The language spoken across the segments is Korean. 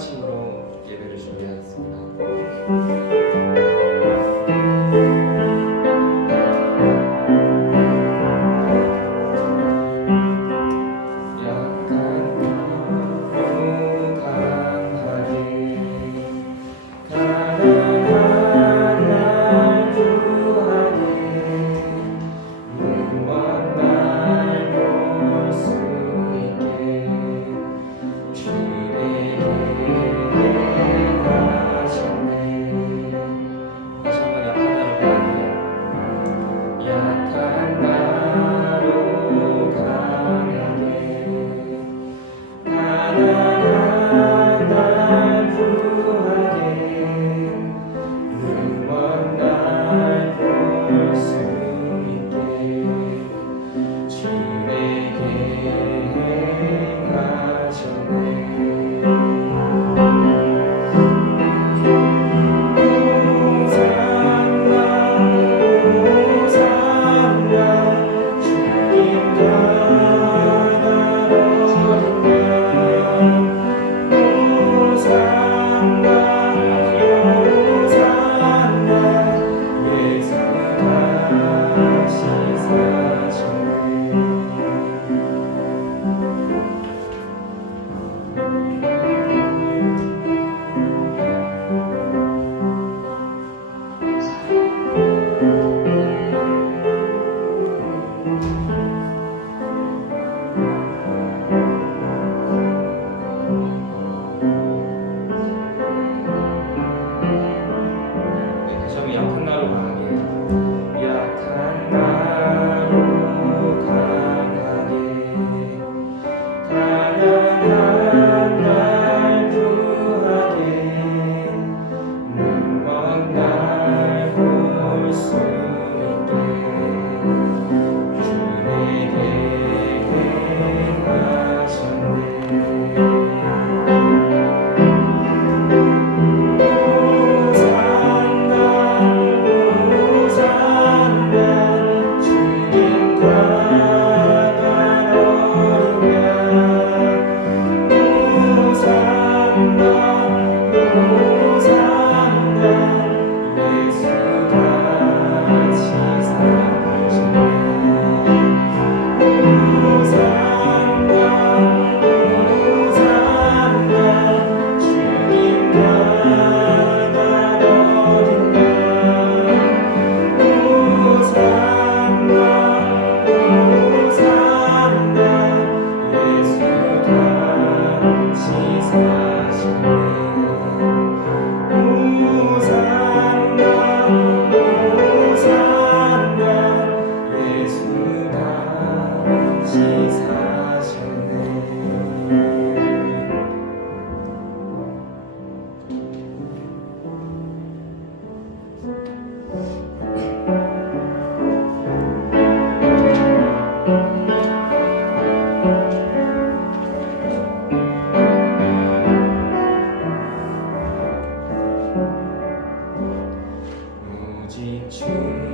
찬양하심으로 예배를 준비하겠습니다. 주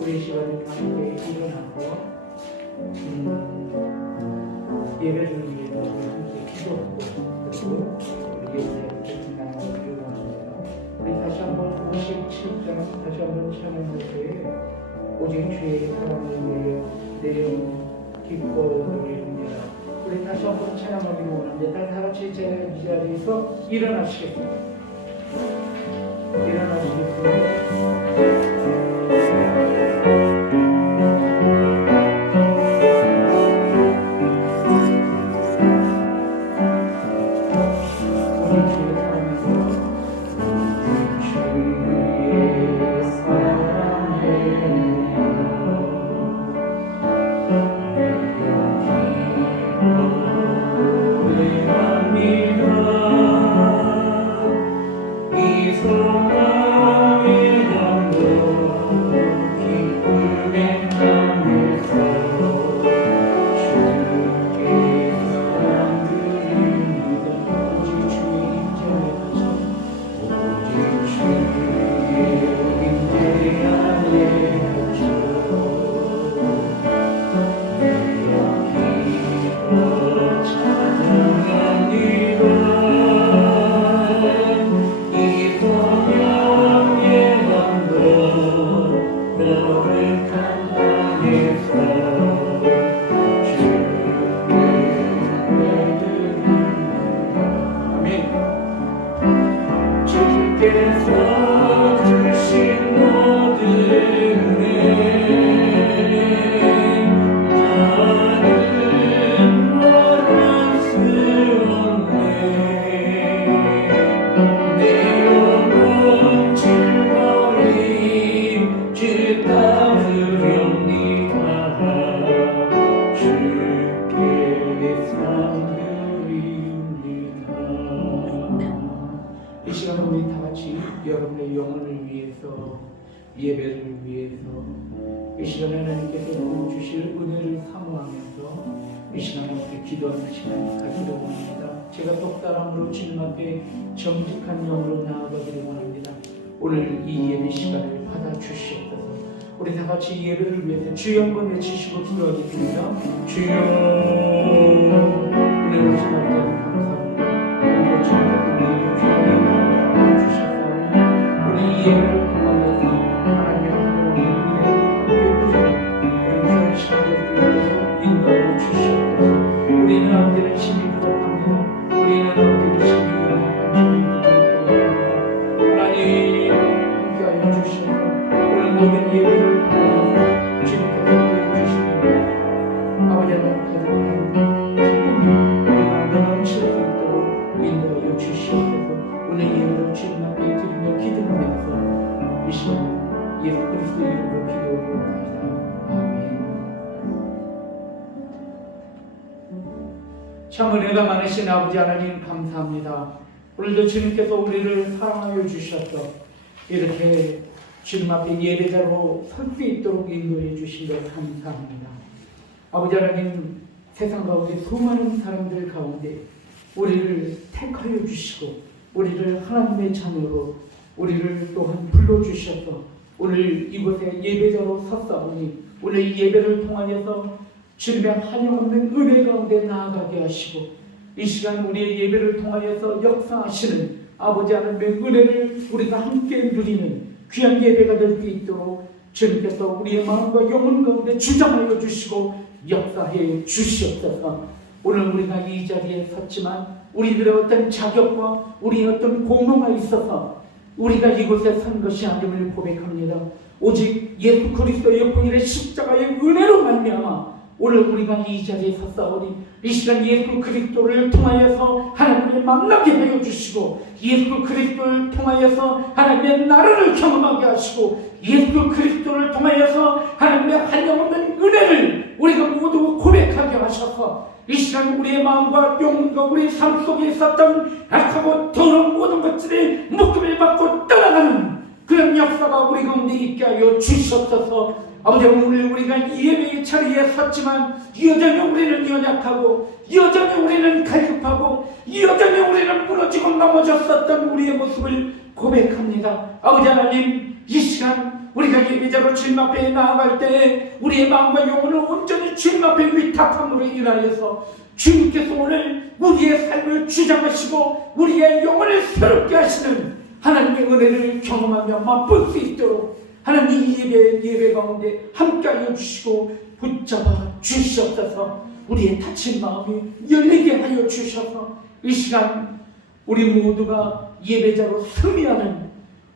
우리 시간에 함께 일어나서 예배를 위해서 함께 기도하고 그리고 우리 예배를 나누기를 원합니다. 우리 다시 한번 57장 다시 한번 찬양할 때에 오직 주의 사랑을 위하여 내려 기뻐드리느니라. 우리 다시 한번 찬양하기를 원합니다. 다 같이 제 자리에서 일어나시겠습니다. 일어나시겠습니다. 이 시간에 우리 다 같이 여러분의 영혼을 위해서 예배를 위해서 이 시간에 하나님께서 주실 은혜를 사모하면서 이 시간에 우리 기도하는 시간을 가지려고 합니다. 제가 똑바람으로 주님 앞에 정직한 영으로 나아가기를 오늘 이 예배 시간을 받아주시옵소서. 우리 다 같이 이 예배를 위해서 주여 한번 외치시고 기도하겠습니다. 주여, 은혜로 하신 아버지 감사합니다. 오늘 주님께서 우리에게 귀한 예배를 주셨사오니 우리 이 예배를 통하여서 하나님의 하나님의 은혜를 그런 시간을 인도하여 주시옵소서. 우리는 아버지를 심히 부탁합니다. 우리는 아버지를 심히 하나님 함께하여 주시옵소서. 오늘 모든 예배를 통하여 주님께서 보여주시는 아버지 하나님 가득한 기쁨이 넘칠 수 있도록 인도하여 주시옵소서. 오늘 예배를 주님 앞에 드리며 기도하면서 이 시간 예수 그리스도 이름으로 기도드립니다. 아멘. 참 은혜가 많으신 아버지 하나님 감사합니다. 오늘도 주님께서 우리를 사랑하여 주셔서 이렇게 주님 앞에 예배자로 설 수 있도록 인도해 주신 것 감사합니다. 아버지 하나님, 세상 가운데 수많은 사람들 가운데 우리를 택하여 주시고 우리를 하나님의 자녀로 우리를 또한 불러주셔서 오늘 이곳에 예배자로 섰사오니 오늘 이 예배를 통하여서 주님의 한영없는 은혜 가운데 나아가게 하시고 이 시간 우리의 예배를 통하여서 역사하시는 아버지 하나님의 은혜를 우리가 함께 누리는 귀한 예배가 될 수 있도록 주님께서 우리의 마음과 영혼 가운데 주장하여 주시고 역사해 주시옵소서. 오늘 우리가 이 자리에 섰지만 우리들의 어떤 자격과 우리의 어떤 공로가 있어서 우리가 이곳에 선 것이 아님을 고백합니다. 오직 예수 그리스도의 공일의 십자가의 은혜로 말미암아 오늘 우리가 이 자리에 섰사오니 이 시간 예수 그리스도를 통하여서 하나님을 만나게 하여 주시고 예수 그리스도를 통하여서 하나님의 나라를 경험하게 하시고 예수 그리스도를 통하여서 하나님의 한영없는 은혜를 우리가 모두 고백하게 하셔서 이 시간 우리의 마음과 영혼과 우리의 삶 속에 있었던 악하고 더러운 모든 것들이 묶음을 받고 떠나가는 그런 역사가 우리 가운데 있게 하여 주시옵소서. 아버지, 오늘 우리가 이 예배의 자리에 섰지만 여전히 우리는 연약하고 여전히 우리는 갈급하고 여전히 우리는 무너지고 넘어졌었던 우리의 모습을 고백합니다. 아버지 하나님, 이 시간 우리가 예배자로 주님 앞에 나아갈 때 우리의 마음과 영혼을 온전히 주님 앞에 위탁함으로 인하여서 주님께서 오늘 우리의 삶을 주장하시고 우리의 영혼을 새롭게 하시는 하나님의 은혜를 경험하며 맛볼 수 있도록 하나님 이 예배 가운데 함께하여 주시고 붙잡아 주시옵소서. 우리의 다친 마음이 열리게 하여 주셔서 이 시간 우리 모두가 예배자로 승리하는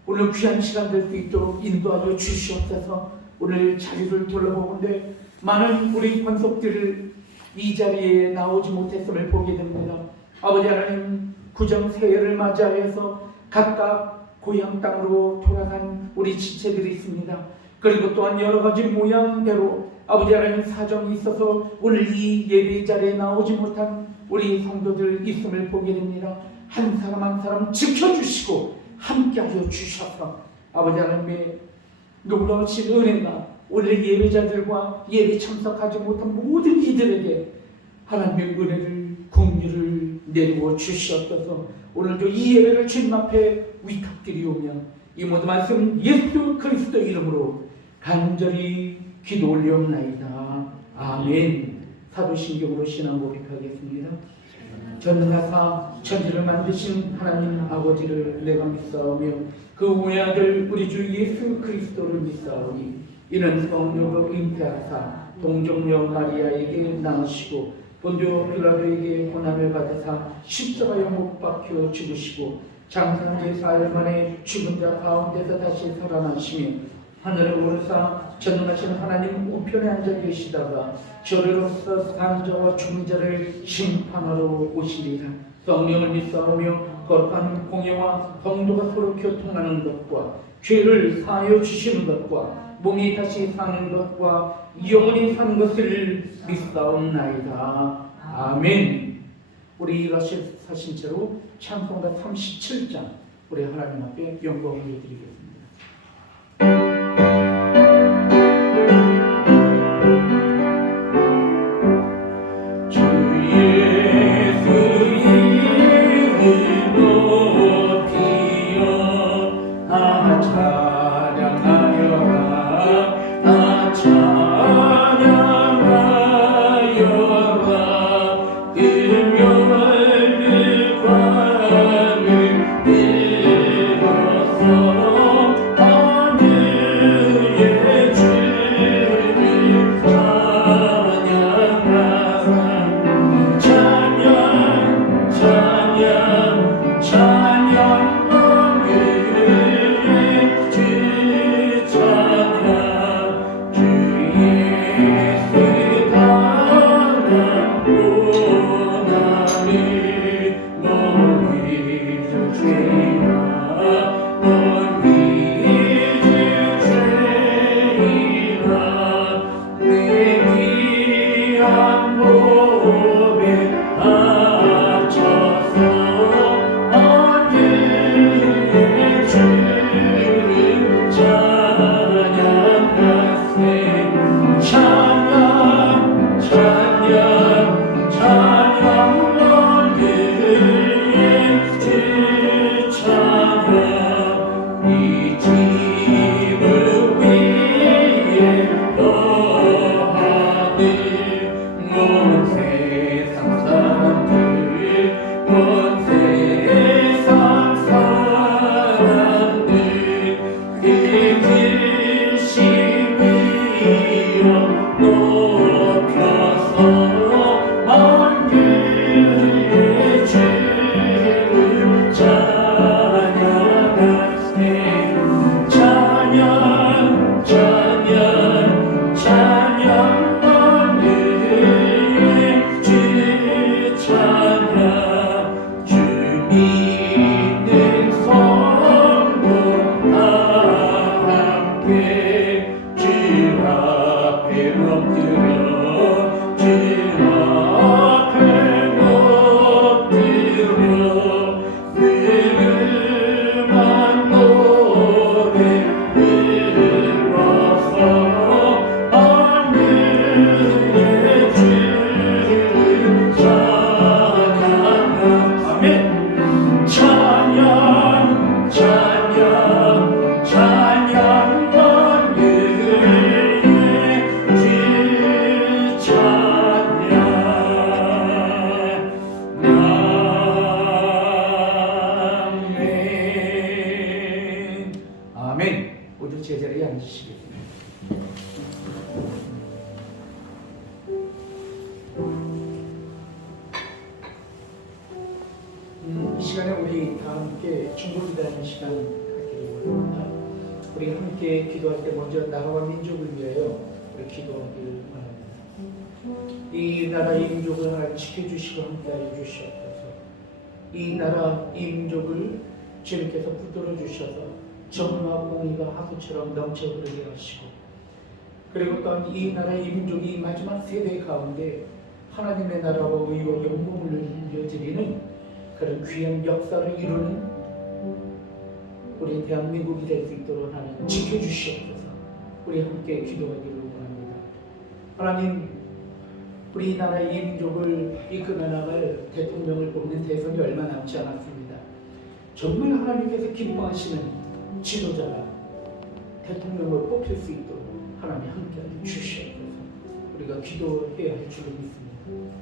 오늘 귀한 시간 될 수 있도록 인도하여 주시옵소서. 오늘 자리를 둘러보는데 많은 우리 권속들을 이 자리에 나오지 못했음을 보게 됩니다. 아버지 하나님, 구정 새해를 맞이하여서 각각 고향 땅으로 돌아간 우리 지체들이 있습니다. 그리고 또한 여러 가지 모양대로 아버지 하나님 사정이 있어서 오늘 이 예배 자리에 나오지 못한 우리 성도들 있음을 보게 됩니다. 한 사람 한 사람 지켜주시고 함께하여 주셔서 아버지 하나님의 놀라우신 은혜가 오늘 예배자들과 예배 참석하지 못한 모든 이들에게 하나님의 은혜를 긍휼을 내리워 주시옵소서. 오늘도 이 예배를 주님 앞에 위탁드리오며 이 모든 말씀 예수 그리스도 이름으로 간절히 기도 올리옵나이다. 아멘. 사도신경으로 신앙 고백하겠습니다. 전능하사 천지를 만드신 하나님 아버지를 내가 믿사오며 그 외아들 우리 주 예수 그리스도를 믿사오니 이는 성령으로 잉태하사 동정녀 마리아에게 낳으시고 본디오 빌라도에게 고난을 받으사 십자가에 못 박혀 죽으시고 장사한 지 4일 만에 죽은 자 가운데서 다시 살아나시며 하늘에 오르사 전능하신 하나님 우편에 앉아 계시다가 저리로서 사는 자와 죽은 자를 심판하러 오시리라. 성령을 믿사오며 거룩한 공예와 성도가 서로 교통하는 것과 죄를 사하여 주시는 것과 몸이 다시 사는 것과 영원히 사는 것을 믿사옵나이다. 아멘. 우리 일어서신 채로 찬송가 37장 우리 하나님 앞에 영광을 드리겠습니다. 주 예수 이름으로 기억하자. 하늘의 주를 찬양하라 찬양 찬양 찬양 하늘의 주 찬양 주 예수 바라보나니 멀리 주시나 멀리 주시나 내 귀한 몸에 맞춰서 하늘의 주를 찬양하세 찬양 찬양 찬양 하늘의 주 찬양 이 집을 위해 너하는 온 세상 사람들 온 세상 사람들 그 글씨위여 높여서 하늘의 주를 찬양하세 찬양 찬양 찬양 하늘의 주 찬양 주 믿는 성도 다 함께 주 앞에 엎드려 주 앞에 엎드려 그만 노래 불러서 하늘의 주를 찬양하라 아멘 찬양 찬양 찬양 하늘의 주 찬양 아멘 아멘. 모두 제자리에 앉으시겠습니다. 이 시간에 우리 다 함께 중보기도하는 시간 갖기를 원합니다. 우리 함께 기도할 때 먼저 나라와 민족을 위하여 우리 기도하기를 원합니다. 이 나라의 민족을 하나님 지켜주시고 함께하여 주시옵소서. 이 나라 이 민족을 주님께서 붙들어 주셔서 정의와 공의가 하수처럼 넘쳐 흐르게 하시고 그리고 또한 이 나라의 민족이 마지막 세대 가운데 하나님의 나라와 의와 영광을 이어드리는 그런 귀한 역사를 이루는 우리 대한민국이 될 수 있도록 하나님 지켜주시옵소서. 우리 함께 기도하기를 원합니다. 하나님 우리 나라의 이 민족을 이끌어 나갈 대통령을 뽑는 대선이 얼마 남지 않았습니다. 정말 하나님께서 기뻐하시는 지도자가 대통령을 뽑힐 수 있도록 하나님 함께하여 주시옵소서. 우리가 기도해야 할 줄을 믿습니다.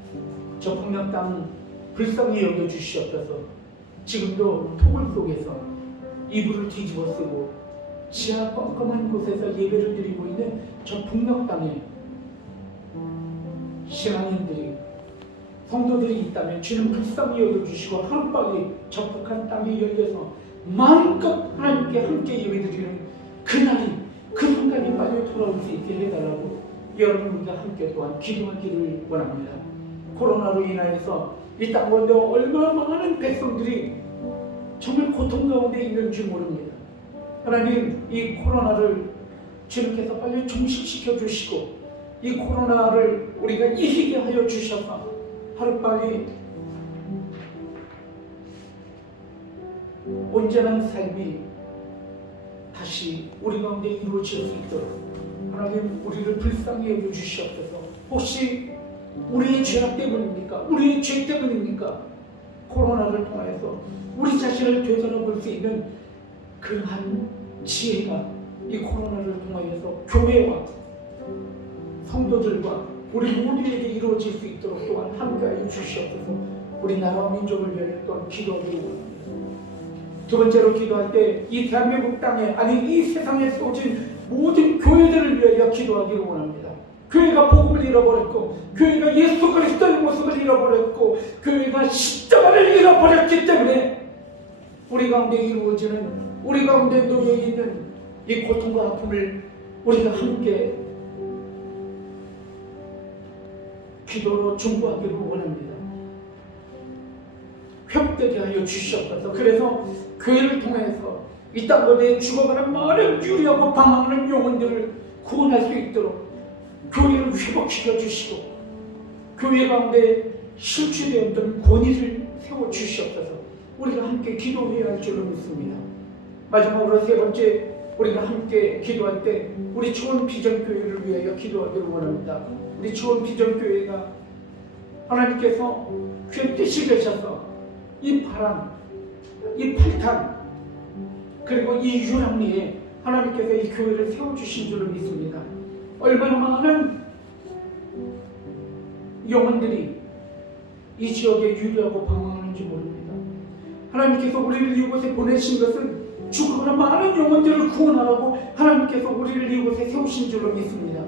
저 폭력 땅 불쌍히 여겨 주시옵소서. 지금도 토굴 속에서 이불을 뒤집어 쓰고 지하 껌껌한 곳에서 예배를 드리고 있는 저 북녘 땅에 신앙인들이 성도들이 있다면 주는 불쌍히 여겨주시고 하루빨리 저 북한 땅이 열려서 마음껏 하나님께 함께 예배드리는 그날이 그 순간이 빨리 돌아올 수 있게 해달라고 여러분과 함께 또한 기도하기를 원합니다. 코로나로 인하여서 이 땅 가운데 얼마나 많은 백성들이 정말 고통 가운데 있는 줄 모릅니다. 하나님 이 코로나를 주님께서 빨리 종식시켜 주시고 이 코로나를 우리가 이기게 하여 주셔서 하루빨리 온전한 삶이 다시 우리 가운데 이루어질 수 있도록 하나님 우리를 불쌍히 여겨 주시옵소서. 혹시 우리의 죄악 때문입니까? 우리의 죄 때문입니까? 코로나를 통하여서 우리 자신을 되돌아볼 수 있는 그러한 지혜가 이 코로나를 통하여서 교회와 성도들과 우리 모두에게 이루어질 수 있도록 또한 함께하여 주시옵소서. 우리 나라와 민족을 위해 또한 기도하기를 원합니다. 두 번째로 기도할 때 이 대한민국 땅에, 아니 이 세상에 세워진 모든 교회들을 위하여 기도하기를 원합니다. 교회가 복음을 잃어버렸고, 교회가 예수 그리스도의 모습을 잃어버렸고, 교회가 십자가를 잃어버렸기 때문에 우리 가운데 이루어지는, 우리 가운데 놓여 있는 이 고통과 아픔을 우리가 함께 기도로 중보하기를 원합니다. 회복되게 하여 주시옵소서. 그래서 교회를 통해서 이 땅에 죽어가는 많은 유리하고 방황하는 영혼들을 구원할 수 있도록 교회를 회복시켜 주시고, 교회 가운데 실추되었던 권위를 세워 주시옵소서. 우리가 함께 기도해야 할 줄로 믿습니다. 마지막으로 세 번째, 우리가 함께 기도할 때 우리 초원 비전교회를 위하여 기도하기를 원합니다. 우리 초원 비전교회가 하나님께서 그 뜻이 되셔서 이 바람, 이 팔탄, 그리고 이 유랑리에 하나님께서 이 교회를 세워주신 줄로 믿습니다. 얼마나 많은 영혼들이 이 지역에 유리하고 방황하는지 모릅니다. 하나님께서 우리를 이곳에 보내신 것은 죽어가는 많은 영혼들을 구원하라고 하나님께서 우리를 이곳에 세우신 줄로 믿습니다.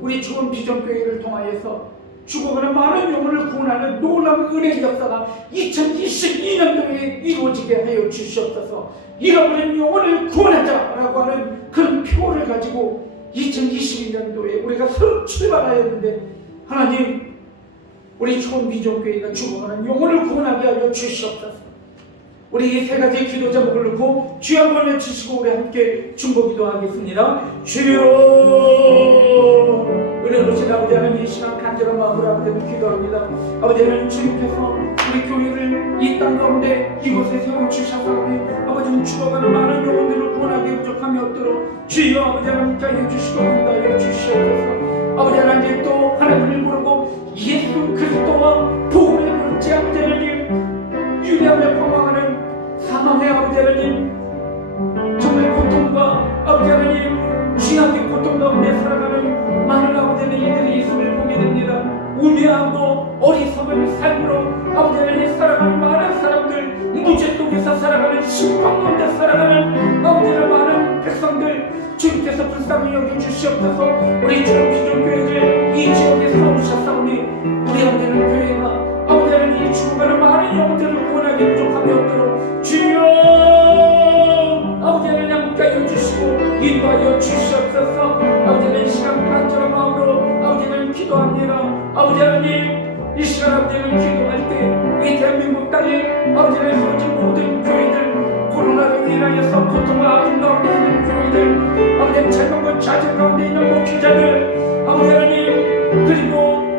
우리 초원 비전교회를 통하여서 죽어가는 많은 영혼을 구원하는 놀라운 은혜의 역사가 2022년도에 이루어지게 하여 주시옵소서. 잃어버린 영혼을 구원하자라고 하는 그런 표를 가지고 2022년도에 우리가 새로 출발하였는데, 하나님, 우리 초원 비전교회가 죽어가는 영혼을 구원하게 하여 주시옵소서. 우리 이 세 가지 기도 제목을 놓고 주여 한번 외치시고 우리 함께 중보기도 하겠습니다. 주여, 은혜로우신 아버지 하나님, 이 시간 간절한 마음으로 아버지를 기도합니다. 아버지 하나님, 주님께서 우리 교회를 이 땅 가운데 이곳에 세워주셨사오니 아버지는 죽어가는 많은 영혼들을 구원하기 부족함이 없도록 주여 아버지 하나님 하여 주시고 인도하여 주시옵소서. 아버지 하나님, 또 하나님을 모르고 예수 그리스도와 복음을 모르지 아버지 하나님, 유리하며 방황하는 사망의 아버지 하나님, 정말 고통과 아버지 하나님, 취약의 고통 가운데 살아가는 많은 아버지 하나님 이들의 있음을 보게 됩니다. 우매하고 어리석은 삶으로 아버지 하나님 살아가는 많은 사람들, 무죄 속에서 살아가는 심판 가운데 살아가는 아버지 하나님 많은 백성들, 주님께서 불쌍히 여겨주시옵소서. 우리 주님 비전교회를 이 지역에 세우셨사오니 우리 아버지는 교회가 아버지 하나님 죽어가는 많은 영혼들을 구원하기 부족함이 없도록 주여 아버지 하나님 함께 하여 주시고 인도하여 주시옵소서. 아버지 하나님, 이 시간 간절한 마음으로 아버지 하나님 기도합니다. 아버지 하나님, 이 시간 아버지 하나님 기도할 때 이 대한민국 땅에 아버지 하나님 세워진 모든 교회들, 코로나로 인하여서 고통과 아픔 가운데 있는 교회들, 아버지 하나님 절망과 좌절 가운데 있는 목회자들, 아버지 하나님, 그리고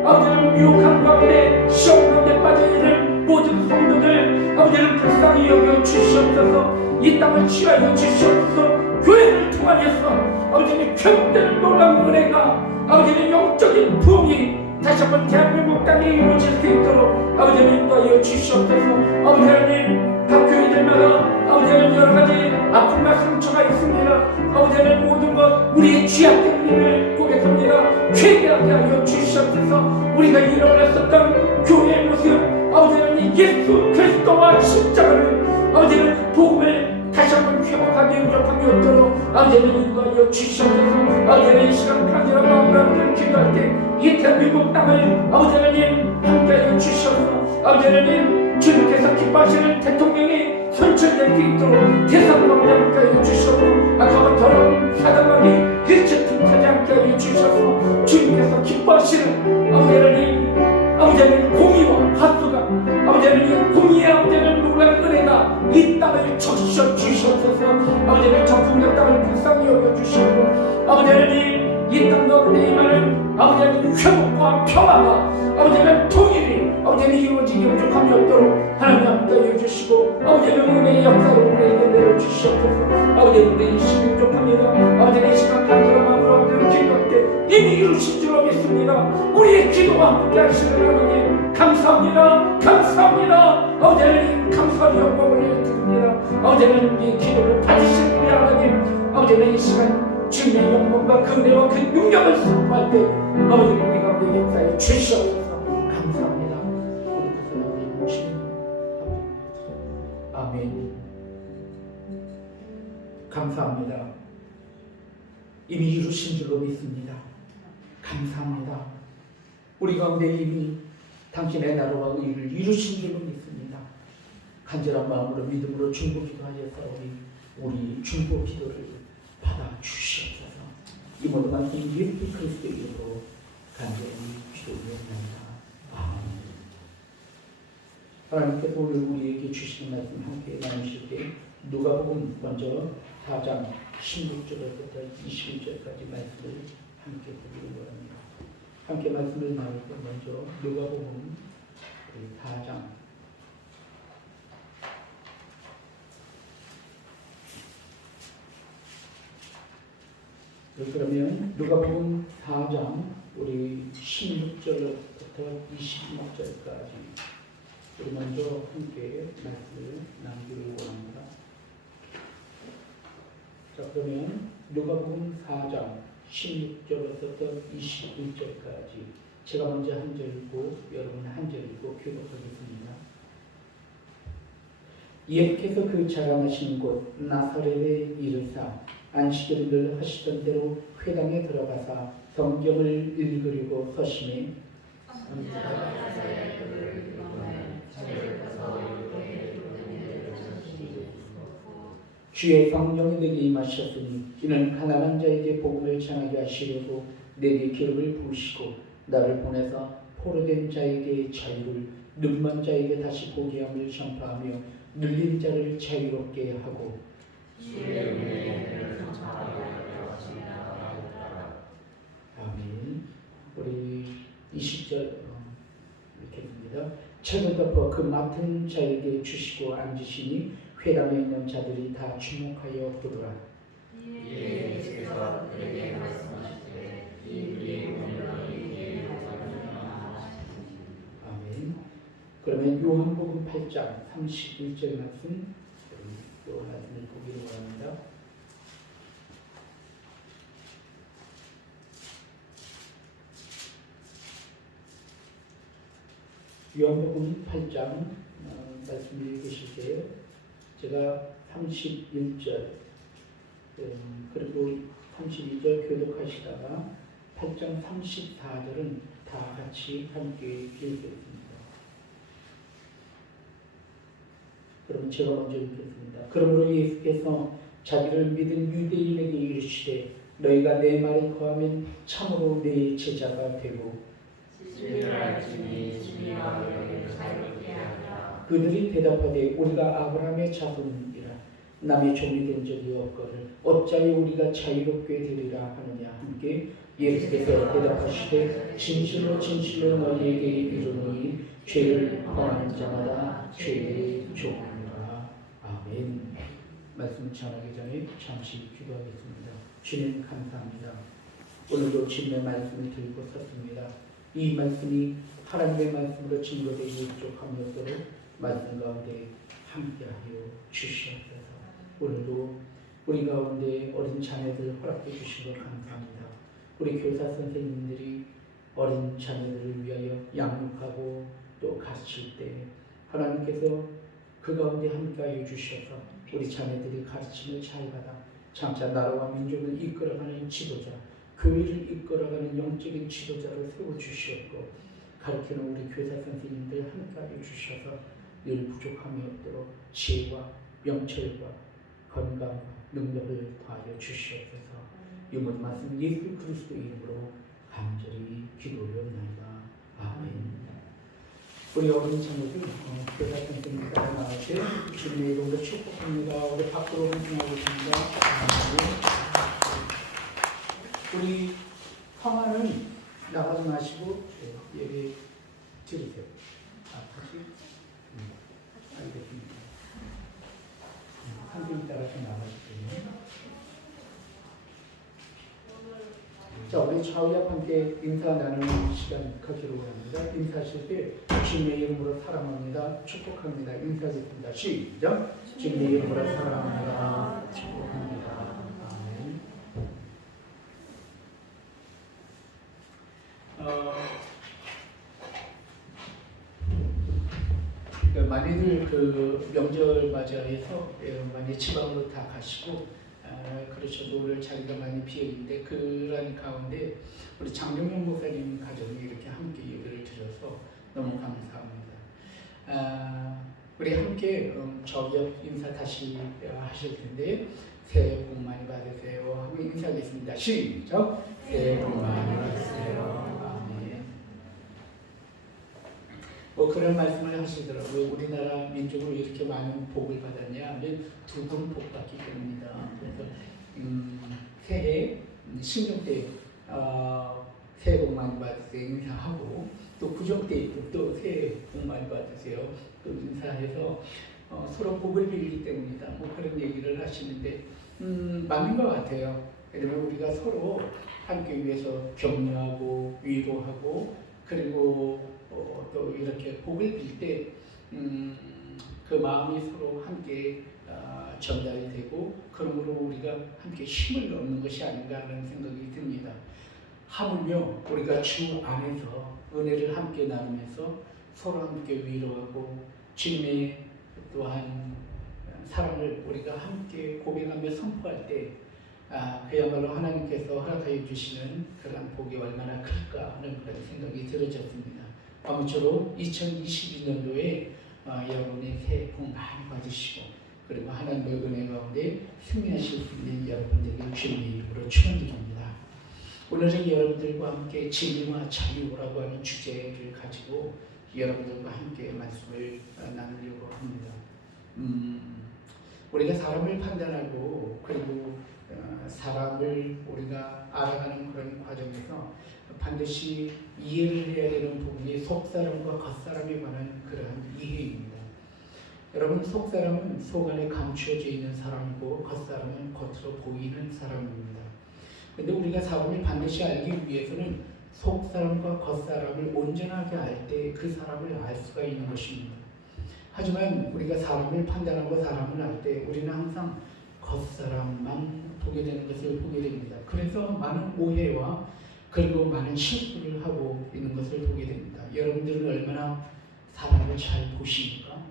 아버지 하나님 유혹한 가운데 시험 가운데 빠져있는 모든 성도들, 아버지 하나님 불쌍히 여겨 주시옵소서. 이 땅을 취하여 주시옵소서. 교회를 통하여서 아버지 하나님 회복되는 놀라운 은혜가, 아버지 하나님 영적인 부흥이 다시 한번 대한민국 땅에 이루어질 수 있도록 아버지 하나님 인도하여 주시옵소서. 아버지 하나님, 각 교회들마다 아버지 하나님 여러 가지 아픔과 상처가 있습니다. 아버지 하나님, 모든 것 우리의 취약된 힘을 고백합니다. 회개하게 하여 주시옵소서. 우리가 잃어버렸었던 교회의 모습, 아버지 하나님 예수 그리스도와 십자가를 아버지 하나님 복음을 다시 한번 회복하기 부족함이 없도록 아버지 하나님 인도하여 주시옵소서. 아버지 하나님, 이 시간 간절한 마음으로 기도할 때 이 대한민국 땅을 아버지 하나님 함께하여 주시옵소서. 아버지 하나님, 주님께서 기뻐하시는 대통령이 선출될 수 있도록 대선 가운데 함께하여 주시옵소서. 악하고 더러운 사단마귀 일체 틈타지 않게 하여 주셔서 주님께서 기뻐하시는 아버지 하나님, 아버지 하나님 공의와 화수가, 아버지 하나님 공의의 아버지 하나님 놀라운 은혜가 이 땅을 적셔 주시옵소서. 아버지 하나님, 전풍력 땅을 불쌍히 여겨 주시옵소서. 아버지 하나님, 이 땅 가운데 임하는 아버지 하나님 회복과 평화가 아버지 하나님 통일이 아버지 하나님 이루어지기 부족함이 없도록 하나님 함께하여 주시고 아버지 하나님 은혜의 역사로 우리에게 내려주시옵소서. 아버지 하나님, 이 시간 부족합니다. 아버지 하나님, 이 시간 간절한 마음으로 아버지 하나님 기도할 때 이미 이루신 줄로 믿습니다. 우리의 기도와 함께 하시는 하나님 감사합니다. 감사합니다. 아버지 하나님, 감사의 영광을 드립니다. 아버지 하나님, 이 기도를 받으신 우리 하나님, 아버지 하나님, 이 시간 주님의 영광과 그 은혜와 그 능력을 선포할 때 아버지 우리 가운데 역사에 주시옵소서. 감사합니다. 우리 구속하는 주님 아멘. 감사합니다. 이미 이루신 줄로 믿습니다. 감사합니다. 우리 가운데 이미 당신의 나라와 의를 이루신 줄로 믿습니다. 간절한 마음으로 믿음으로 중보 기도하였사오니 우리 중보 기도를 받아 주시옵소서. 이 모든 말씀 예수 그리스도의 이름으로 간절히 기도드립니다. 아멘. 하나님께서 오늘 우리에게 주시는 말씀 함께 나누실 때 누가복음 먼저 4장 16절부터 21절까지 말씀을 함께 보기를 원합니다. 함께 말씀을 나눌 때 먼저 누가복음 4장 그러면 누가복음 4장 우리 16절부터 26절까지 우리 먼저 함께 말씀을 나누기를 원합니다. 자, 그러면 누가복음 4장 16절부터 21절까지 제가 먼저 한 절 읽고 여러분 한 절 읽고 교독하겠습니다. 예수께서 그 자랑하신 곳 나사렛에 이르사 안식일을 늘 하시던 대로 회당에 들어가사 성경을 읽으려고 서심해 주의 성령이 내게 임하셨으니 이는 가난한 자에게 복음을 전하게 하시려고 내게 기름을 부으시고 나를 보내서 포로된 자에게 자유를 눈먼 자에게 다시 보게 함을 전파하며 눌린 자를 자유롭게 하고 아멘. 우리 20절 읽겠습니다. 책을 덮어 그 맡은 자에게 주시고 앉으시니 회당에 있는 자들이 다 주목하여 보더라. 예수께서 그에게 말씀하시되 이 운명이 아멘. 그러면 요한복음 8장 31절 말씀 또 말씀을 보기로 합니다. 요한복음 8장 말씀을 읽으실 때 제가 31절 그리고 32절 교독하시다가 8장 34절은 다 같이 함께 읽겠습니다. 그럼 제가 먼저 읽겠습니다. 그러므로 예수께서 자기를 믿은 유대인에게 이르시되 너희가 내 말에 거하면 참으로 내 제자가 되고 그들이 대답하되 우리가 아브라함의 자손이라 남의 종이 된 적이 없거늘 어찌하여 우리가 자유롭게 되리라 하느냐. 함께 예수께서 대답하시되 진실로 진실로 너희에게 이르노니 죄를 범하는 자마다 죄의 종이라. 아멘. 말씀 전하기 전에 잠시 기도하겠습니다. 주님 감사합니다. 오늘도 주님의 말씀을 들고 섰습니다. 이 말씀이 하나님의 말씀으로 증거되기 부족함이었도록 말씀 가운데 함께하여 주시옵소서. 오늘도 우리 가운데 어린 자녀들 허락해 주신 것 감사합니다. 우리 교사 선생님들이 어린 자녀들을 위하여 양육하고 또 가르칠 때 하나님께서 그 가운데 함께하여 주셔서 우리 자녀들이 가르침을 잘 받아 장차 나라와 민족을 이끌어가는 지도자, 교회를 이끌어가는 영적인 지도자를 세워주시었고 가르치는 우리 교사 선생님들 함께하여 주셔서 늘 부족함이 없도록 지혜와 명철과 건강과 능력을 더하여 주시옵소서. 이 모든 말씀 예수 그리스도 이름으로 간절히 기도드립니다. 아멘. 우리 어린 자녀들 교사 선생님 따라 나올 때 주님의 이름으로 축복합니다. 우리 밖으로 환송하겠습니다. 우리 성화는 나가지 마시고 예배 드리세요. 다시 알겠습니다. 선생님 따라서 나가주세요. 자, 우리 좌우옆 함께 인사 나누는 시간 갖기로 합니다. 인사하실 때 주님의 이름으로 사랑합니다. 축복합니다. 인사하겠습니다. 시작. 주님의 이름으로 사랑합니다. 축복합니다. 아멘. 많이들 그 명절 맞이해서 많이 지방으로 다 가시고 그렇죠. 노를 자리가 많이 비어있는데 그런 가운데 우리 장정영 목사님 가정이 이렇게 함께 예배를 드려서 너무 감사합니다. 우리 함께 저녁 인사 다시 하실 텐데 새해 복 많이 받으세요 하고 인사하겠습니다. 시작! 새해 복 많이 받으세요. 아멘. 그런 말씀을 하시더라고요. 우리나라 민족으로 이렇게 많은 복을 받았냐 하면 두 분 복 받기 때문이다. 그래서 새해 신정 때 새해 복 많이 받으세요 인사하고 또 구정 때 또 새해 복 많이 받으세요 또 인사해서 서로 복을 빌리기 때문이다. 그런 얘기를 하시는데 맞는 것 같아요. 왜냐면 우리가 서로 함께 위해서 격려하고 위로하고 그리고 또 이렇게 복을 빌 때 그 마음이 서로 함께 전달이 되고 그러므로 우리가 함께 힘을 얻는 것이 아닌가 하는 생각이 듭니다. 하물며 우리가 주 안에서 은혜를 함께 나누면서 서로 함께 위로하고 주님의 또한 사랑을 우리가 함께 고백하며 선포할 때 그야말로 하나님께서 허락하여 주시는 그런 복이 얼마나 클까 하는 그런 생각이 들어졌습니다. 아무쪼록 2022년도에 여러분의 새해 복 많이 받으시고 그리고 하나님의 은혜 가운데 승리하실 수 있는 여러분들에게 주님의 이름으로 축원드립니다. 오늘은 여러분들과 함께 진리와 자유라고 하는 주제를 가지고 여러분들과 함께 말씀을 나누려고 합니다. 우리가 사람을 판단하고 그리고 사람을 우리가 알아가는 그런 과정에서 반드시 이해를 해야 되는 부분이 속사람과 겉사람에 관한 그러한 이해입니다. 여러분, 속사람은 속 안에 감추어져 있는 사람이고 겉사람은 겉으로 보이는 사람입니다. 그런데 우리가 사람을 반드시 알기 위해서는 속사람과 겉사람을 온전하게 알 때 그 사람을 알 수가 있는 것입니다. 하지만 우리가 사람을 판단하고 사람을 알 때 우리는 항상 겉사람만 보게 되는 것을 보게 됩니다. 그래서 많은 오해와 그리고 많은 실수를 하고 있는 것을 보게 됩니다. 여러분들은 얼마나 사람을 잘 보십니까?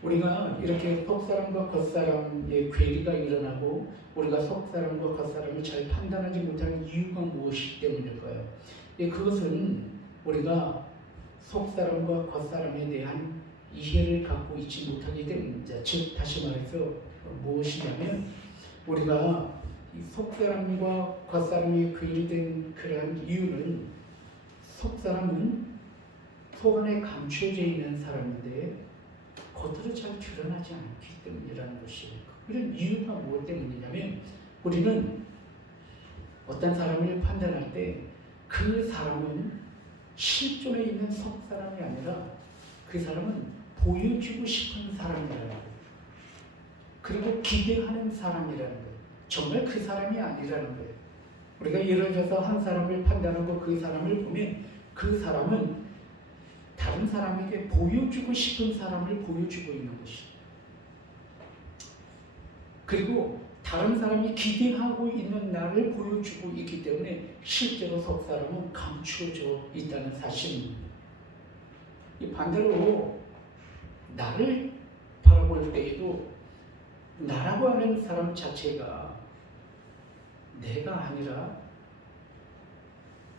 우리가 이렇게 속사람과 겉사람의 괴리가 일어나고 우리가 속사람과 겉사람을 잘 판단하지 못하는 이유가 무엇이기 때문일까요? 그것은 우리가 속사람과 겉사람에 대한 이해를 갖고 있지 못하기 때문입니다. 즉 다시 말해서 무엇이냐면 우리가 속사람과 겉사람이 괴리된 그러한 이유는 속사람은 속 안에 감추어져 있는 사람인데 겉으로 잘 드러나지 않기 때문이라는 것이에요. 그런 이유가 무엇 때문이냐면 우리는 어떤 사람을 판단할 때 그 사람은 실존에 있는 속사람이 아니라 그 사람은 보여주고 싶은 사람이라는 거예요. 그리고 기대하는 사람이라는 거예요. 정말 그 사람이 아니라는 거예요. 우리가 예를 들어서 한 사람을 판단하고 그 사람을 보면 그 사람은 다른 사람에게 보여주고 싶은 사람을 보여주고 있는 것이에요. 그리고 다른 사람이 기대하고 있는 나를 보여주고 있기 때문에 실제로 속 사람은 감추어져 있다는 사실입니다. 반대로 나를 바라볼 때에도 나라고 하는 사람 자체가 내가 아니라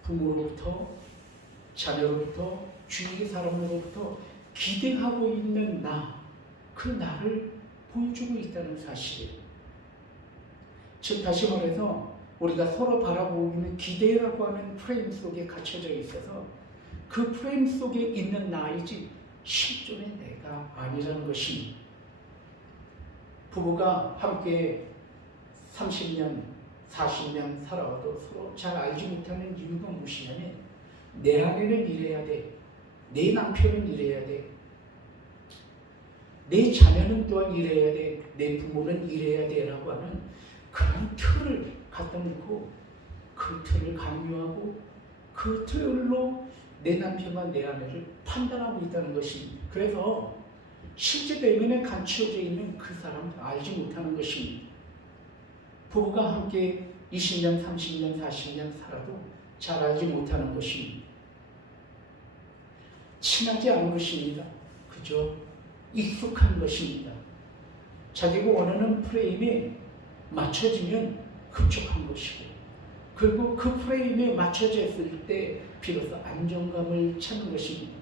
부모로부터 자녀로부터 주위 사람으로부터 기대하고 있는 나, 그 나를 보여주고 있다는 사실이에요. 즉 다시 말해서 우리가 서로 바라보고 있는 기대라고 하는 프레임 속에 갇혀져 있어서 그 프레임 속에 있는 나이지 실존의 내가 아니라는 것입니다. 부부가 함께 30년, 40년 살아와도 서로 잘 알지 못하는 이유가 무엇이냐면 내 아내는 이래야 돼, 내 남편은 이래야 돼, 내 자녀는 또한 이래야 돼, 내 부모는 이래야 돼 라고 하는 그런 틀을 갖다 놓고 그 틀을 강요하고 그 틀로 내 남편과 내 아내를 판단하고 있다는 것입니다. 그래서 실제 내면에 감추어져 있는 그 사람을 알지 못하는 것입니다. 부부가 함께 20년, 30년, 40년 살아도 잘 알지 못하는 것입니다. 친하지 않은 것입니다. 그저 익숙한 것입니다. 자기가 원하는 프레임에 맞춰지면 구축한 것이고, 그리고 그 프레임에 맞춰져 있을 때 비로소 안정감을 찾는 것입니다.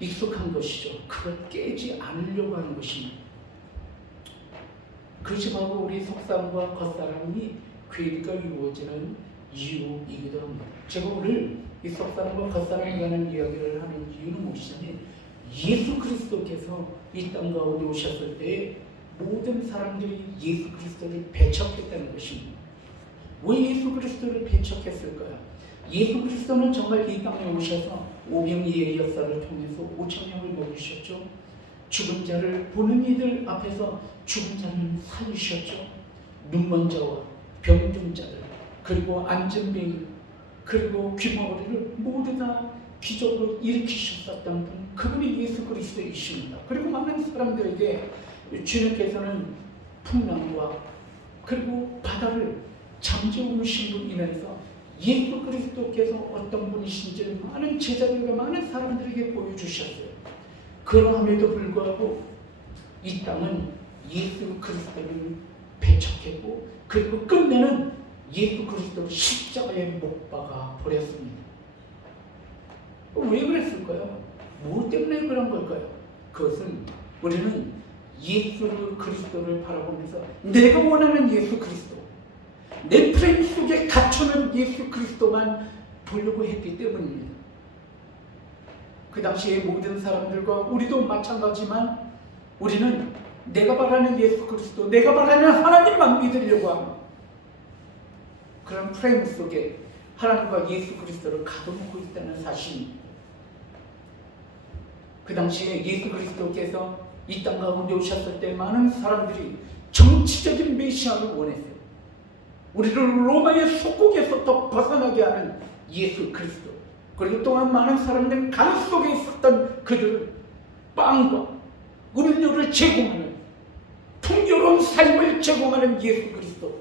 익숙한 것이죠. 그걸 깨지 않으려고 하는 것입니다. 그것이 바로 우리 속사람과 겉사람이 괴리가 이루어지는 이유이기도 합니다. 제가 오늘 이 속사람과 겉사람에 관한 이야기를 하는 이유는 무엇이냐면, 예수 그리스도께서 이 땅 가운데 오셨을 때 모든 사람들이 예수 그리스도를 배척했다는 것입니다. 왜 예수 그리스도를 배척했을까요? 예수 그리스도는 정말 이 땅에 오셔서 오병이의 역사를 통해서 5,000명을 먹이셨죠. 죽은 자를 보는 이들 앞에서 죽은 자를 살리셨죠. 눈먼 자와 병든 자들, 그리고 안전병, 그리고 귀머거리를 모두 다 기적으로 일으키셨었던 분, 그분이 예수 그리스도이십니다. 그리고 많은 사람들에게 주님께서는 풍랑과 그리고 바다를 잠재우신 분으로 인해서 예수 그리스도께서 어떤 분이신지 많은 제자들과 많은 사람들에게 보여주셨어요. 그러함에도 불구하고 이 땅은 예수 그리스도를 배척했고, 그리고 끝내는 예수 그리스도를 십자가에 못 박아 버렸습니다. 왜 그랬을까요? 뭐 때문에 그런 걸까요? 그것은 우리는 예수 그리스도를 바라보면서 내가 원하는 예수 그리스도, 내 프레임 속에 갇혀는 예수 그리스도만 보려고 했기 때문입니다. 그 당시에 모든 사람들과 우리도 마찬가지지만 우리는 내가 바라는 예수 그리스도, 내가 바라는 하나님만 믿으려고 합니다. 그런 프레임 속에 하나님과 예수 그리스도를 가둬놓고 있다는 사실입니다. 그 당시에 예수 그리스도께서 이 땅 가운데 오셨을 때 많은 사람들이 정치적인 메시아를 원했어요. 우리를 로마의 속국에서부터 벗어나게 하는 예수 그리스도, 그리고 또한 많은 사람들은 강 속에 있었던 그들은 빵과 음료를 제공하는 풍요로운 삶을 제공하는 예수 그리스도,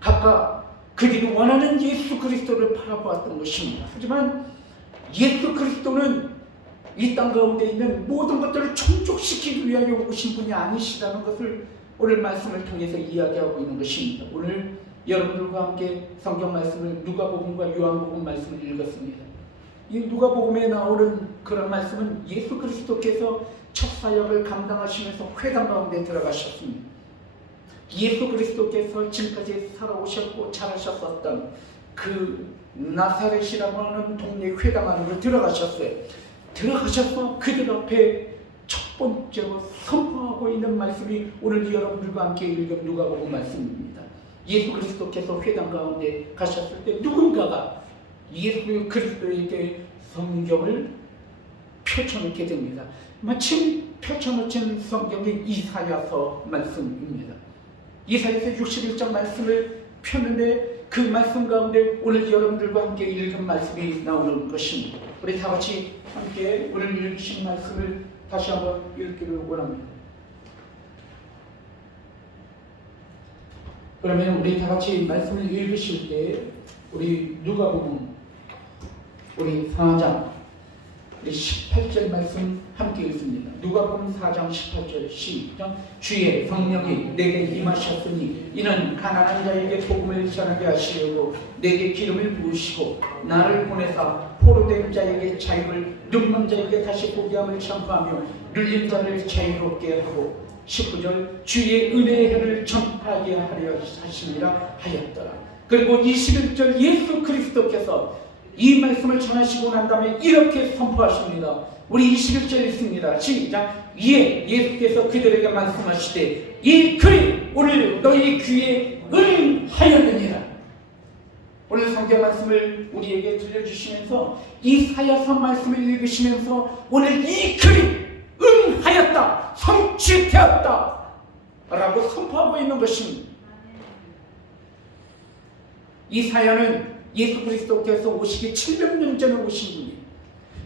각각 그들이 원하는 예수 그리스도를 바라보았던 것입니다. 하지만 예수 그리스도는 이 땅 가운데 있는 모든 것들을 충족시키기 위하여 오신 분이 아니시라는 것을 오늘 말씀을 통해서 이야기하고 있는 것입니다. 오늘 여러분들과 함께 성경 말씀을 누가복음과 요한복음 말씀을 읽었습니다. 이 누가복음에 나오는 그런 말씀은 예수 그리스도께서 첫 사역을 감당하시면서 회당 가운데 들어가셨습니다. 예수 그리스도께서 지금까지 살아오셨고 자라셨었던 그 나사렛이라고 하는 동네 회당 안으로 들어가셨어요. 들어가셔서 그들 앞에 첫 번째로 선포하고 있는 말씀이 오늘 여러분들과 함께 읽은 누가복음 말씀입니다. 예수 그리스도께서 회당 가운데 가셨을 때 누군가가 예수 그리스도에게 성경을 펼쳐놓게 됩니다. 마침 펼쳐놓은 성경이 이사야서 말씀입니다. 이사야서 61장 말씀을 폈는데 그 말씀 가운데 오늘 여러분들과 함께 읽은 말씀이 나오는 것입니다. 우리 다 같이 함께 오늘 읽으신 말씀을 다시 한번 읽기를 원합니다. 그러면 우리 다 같이 말씀을 읽으실 때 우리 누가복음 우리 4장 우리 18절 말씀 함께 읽습니다. 누가복음 4장 18절 시작. 주의 성령이 내게 임하셨으니 이는 가난한 자에게 복음을 전하게 하시려고 내게 기름을 부으시고 나를 보내사 포로된 자에게 자유를, 눈먼 자에게 다시 보게 함을 전파하며 눌린 자를 자유롭게 하고 19절 주의 은혜의 해를 전파하게 하려 하심이라 하였더라. 그리고 21절 예수 그리스도께서 이 말씀을 전하시고 난 다음에 이렇게 선포하십니다. 우리 21절 읽습니다. 시작. 이에 예수께서 그들에게 말씀하시되 이 글이 오늘 너희 귀에 응하였느니라. 오늘 성경 말씀을 우리에게 들려주시면서 이사야서 말씀을 읽으시면서 오늘 이 글이 응하였다, 성취되었다 라고 선포하고 있는 것입니다. 이사야는 예수 그리스도께서 오시기 700년 전에 오신 분이에요.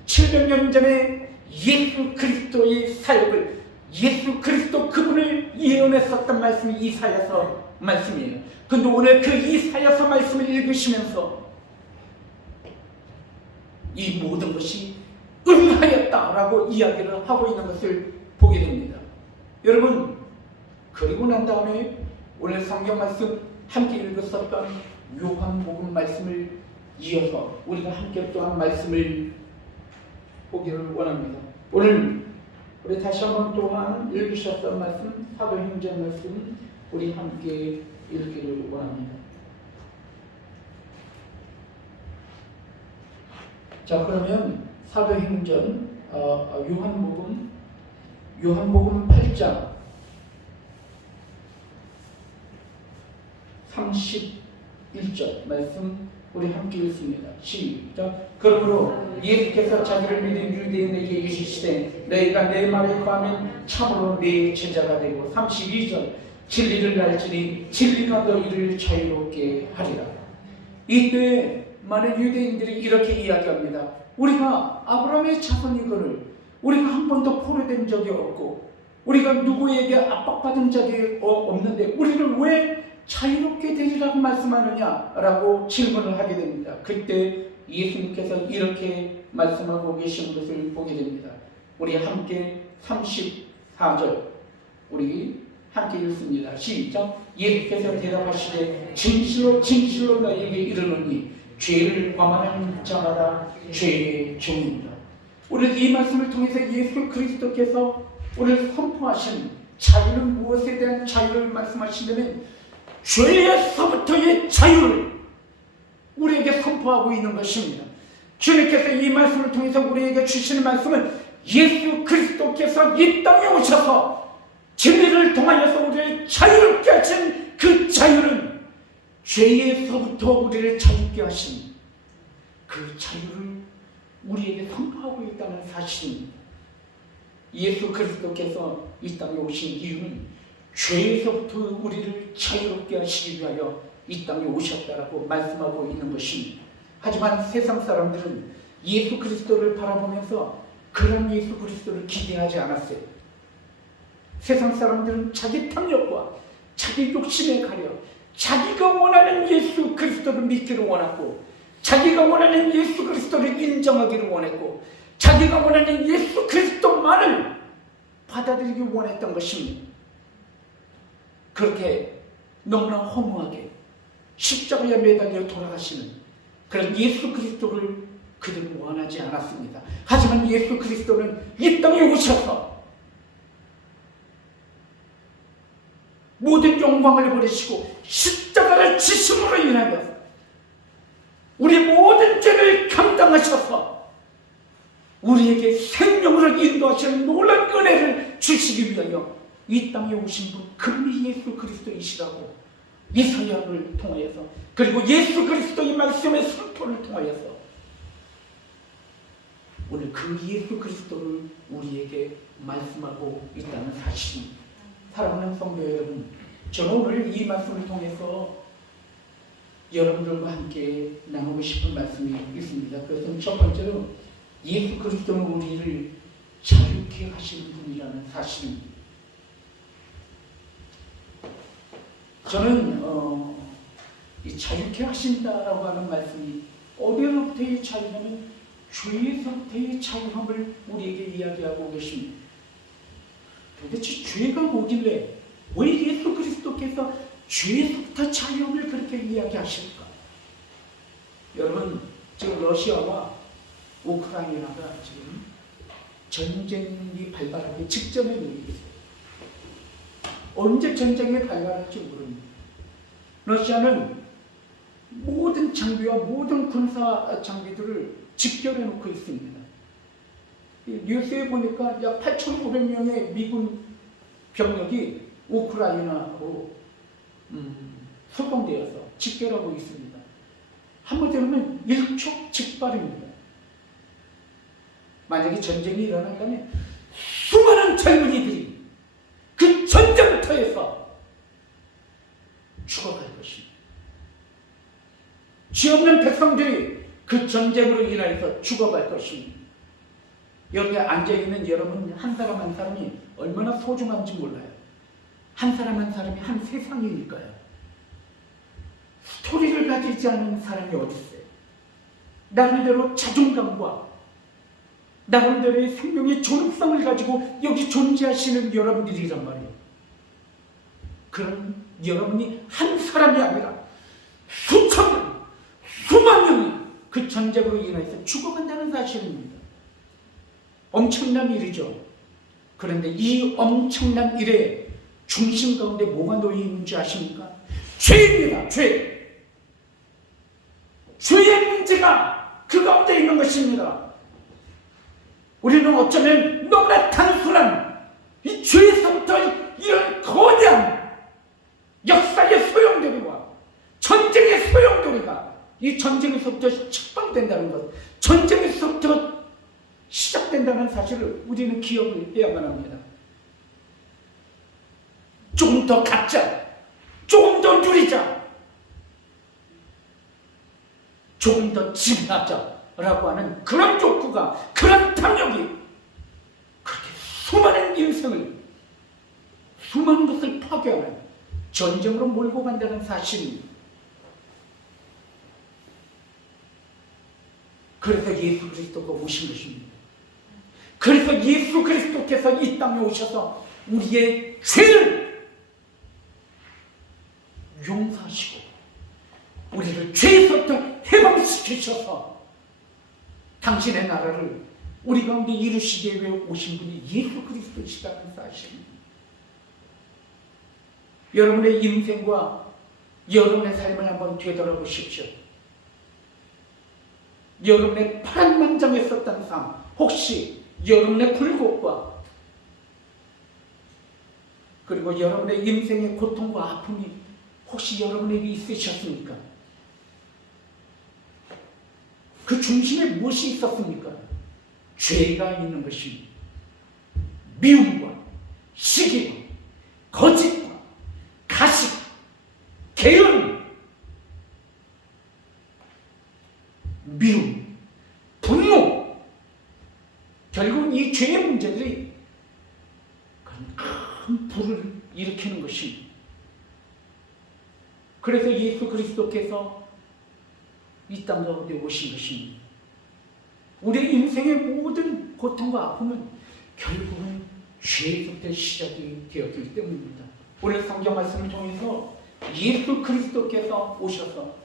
700년 전에 예수 그리스도의 사역을, 예수 그리스도 그분을 예언했었던 말씀이 이사야서 말씀이에요. 근데 오늘 그 이사야서 말씀을 읽으시면서 이 모든 것이 응하였다라고 이야기를 하고 있는 것을 보게 됩니다. 여러분, 그리고 난 다음에 오늘 성경 말씀 함께 읽었었던 요한복음 말씀을 이어서 우리가 함께 또한 말씀을 보기를 원합니다. 오늘 우리 다시 한번 또한 읽으셨던 말씀, 사도행전 말씀 우리 함께 읽기를 원합니다. 자, 그러면 사도행전 요한복음 8장 31절 말씀 우리 함께 읽습니다. 시작. 그러므로 예수께서 자기를 믿은 유대인에게 이르시되 너희가 내 말에 거하면 참으로 내 제자가 되고 32절 진리를 알지니 진리가 너희를 자유롭게 하리라. 이때 많은 유대인들이 이렇게 이야기합니다. 우리가 아브라함의 자손이거늘 우리가 한 번도 포로된 적이 없고 우리가 누구에게 압박받은 적이 없는데 우리를 왜 자유롭게 되리라고 말씀하느냐라고 질문을 하게 됩니다. 그때 예수님께서 이렇게 말씀하고 계신 것을 보게 됩니다. 우리 함께 34절 우리 함께 읽습니다. 시작. 예수께서 대답하시되 진실로 진실로 너희에게 이르노니 죄를 범하는 자마다 죄의 종입니다. 오늘 이 말씀을 통해서 예수 그리스도께서 오늘 선포하신 자유는 무엇에 대한 자유를 말씀하시냐면 죄에서부터의 자유를 우리에게 선포하고 있는 것입니다. 주님께서 이 말씀을 통해서 우리에게 주시는 말씀은 예수 그리스도께서 이 땅에 오셔서 진리를 통하여서 우리를 자유롭게 하신 그 자유는 죄에서부터 우리를 자유롭게 하신 그 자유를 우리에게 선포하고 있다는 사실입니다. 예수 그리스도께서 이 땅에 오신 이유는 죄에서부터 우리를 자유롭게 하시기 위하여 이 땅에 오셨다라고 말씀하고 있는 것입니다. 하지만 세상 사람들은 예수 그리스도를 바라보면서 그런 예수 그리스도를 기대하지 않았어요. 세상 사람들은 자기 탐욕과 자기 욕심에 가려 자기가 원하는 예수 그리스도를 믿기를 원하고 자기가 원하는 예수 그리스도를 인정하기를 원했고 자기가 원하는 예수 그리스도만을 받아들이기 원했던 것입니다. 그렇게 너무나 허무하게 십자가에 매달려 돌아가시는 그런 예수 그리스도를 그들은 원하지 않았습니다. 하지만 예수 그리스도는 이 땅에 오셔서 모든 영광을 버리시고 십자가를 지심으로 인하여 우리 모든 죄를 감당하셔서 우리에게 생명으로 인도하시는 놀라운 은혜를 주시기 위하여 이 땅에 오신 분 그 예수 그리스도이시라고 이사야를 통하여서 그리고 예수 그리스도의 말씀의 선포를 통하여서 오늘 그 예수 그리스도를 우리에게 말씀하고 있다는 사실입니다. 사랑하는 성도 여러분, 저는 오늘 이 말씀을 통해서 여러분들과 함께 나누고 싶은 말씀이 있습니다. 그것은 첫 번째로 예수 그리스도는 우리를 자유케 하시는 분이라는 사실입니다. 저는 이 자유케 하신다라고 하는 말씀이 어디로부터의 자유냐면 죄에서부터의 자유함을 우리에게 이야기하고 계십니다. 도대체 죄가 뭐길래 왜 예수 그리스도께서 죄에서부터 자유함을 그렇게 이야기하실까? 여러분, 지금 러시아와 우크라이나가 지금 전쟁이 발발하기 직전에 놓이고 있어요. 언제 전쟁이 발발할지 모릅니다. 러시아는 모든 장비와 모든 군사 장비들을 집결해 놓고 있습니다. 뉴스에 보니까 약 8,500명의 미군 병력이 우크라이나로 소통되어서 집결하고 있습니다. 한번 들으면 일촉즉발입니다. 만약에 전쟁이 일어난다면 수많은 젊은이들이 그 전쟁터에서 죽어갈 것입니다. 죄 없는 백성들이 그 전쟁으로 인하여서 죽어갈 것입니다. 여기에 앉아있는 여러분 한 사람 한 사람이 얼마나 소중한지 몰라요. 한 사람 한 사람이 한 세상이니까요. 스토리를 가지지 않은 사람이 어디 있어요? 나름대로 자존감과 나름대로의 생명의 존엄성을 가지고 여기 존재하시는 여러분들이란 말이에요. 그런 여러분이 한 사람이 아니라 수천 명, 수만 명이 그 전쟁으로 인해서 죽어간다는 사실입니다. 엄청난 일이죠. 그런데 이 엄청난 일의 중심 가운데 뭐가 놓여 있는지 아십니까? 죄입니다. 죄. 죄의 문제가 그 가운데 있는 것입니다. 우리는 어쩌면 너무나 단순한 이 죄에서부터 이런 거대한 역사의 소용돌이와 전쟁의 소용돌이가 이 전쟁에서부터 책방된다는 것, 전쟁에서부터 시작된다는 사실을 우리는 기억을 해야만 합니다. 조금 더 갖자, 조금 더 누리자, 조금 더 지배하자라고 하는 그런 욕구가, 그런 탐욕이 그렇게 수많은 인생을, 수많은 것을 파괴하는 전쟁으로 몰고 간다는 사실입니다. 그래서 예수 그리스도가 오신 것입니다. 그래서 예수 그리스도께서 이 땅에 오셔서 우리의 죄를 용서하시고 우리를 죄에서부터 해방시키셔서 당신의 나라를 우리 가운데 이루시기 위해 오신 분이 예수 그리스도시라는 사실입니다. 여러분의 인생과 여러분의 삶을 한번 되돌아보십시오. 여러분의 파란만장했었던 삶, 혹시 여러분의 굴곡과 그리고 여러분의 인생의 고통과 아픔이 혹시 여러분에게 있으셨습니까? 그 중심에 무엇이 있었습니까? 죄가 있는 것입니다. 미움과 시기와 거짓과 가식, 게으름, 미움, 분노, 결국은 이 죄의 문제들이 큰 불을 일으키는 것입니다. 그래서 예수 그리스도께서 이 땅 가운데 오신 것입니다. 우리 인생의 모든 고통과 아픔은 결국은 죄에서부터 시작이 되었기 때문입니다. 오늘 성경 말씀을 통해서 예수 그리스도께서 오셔서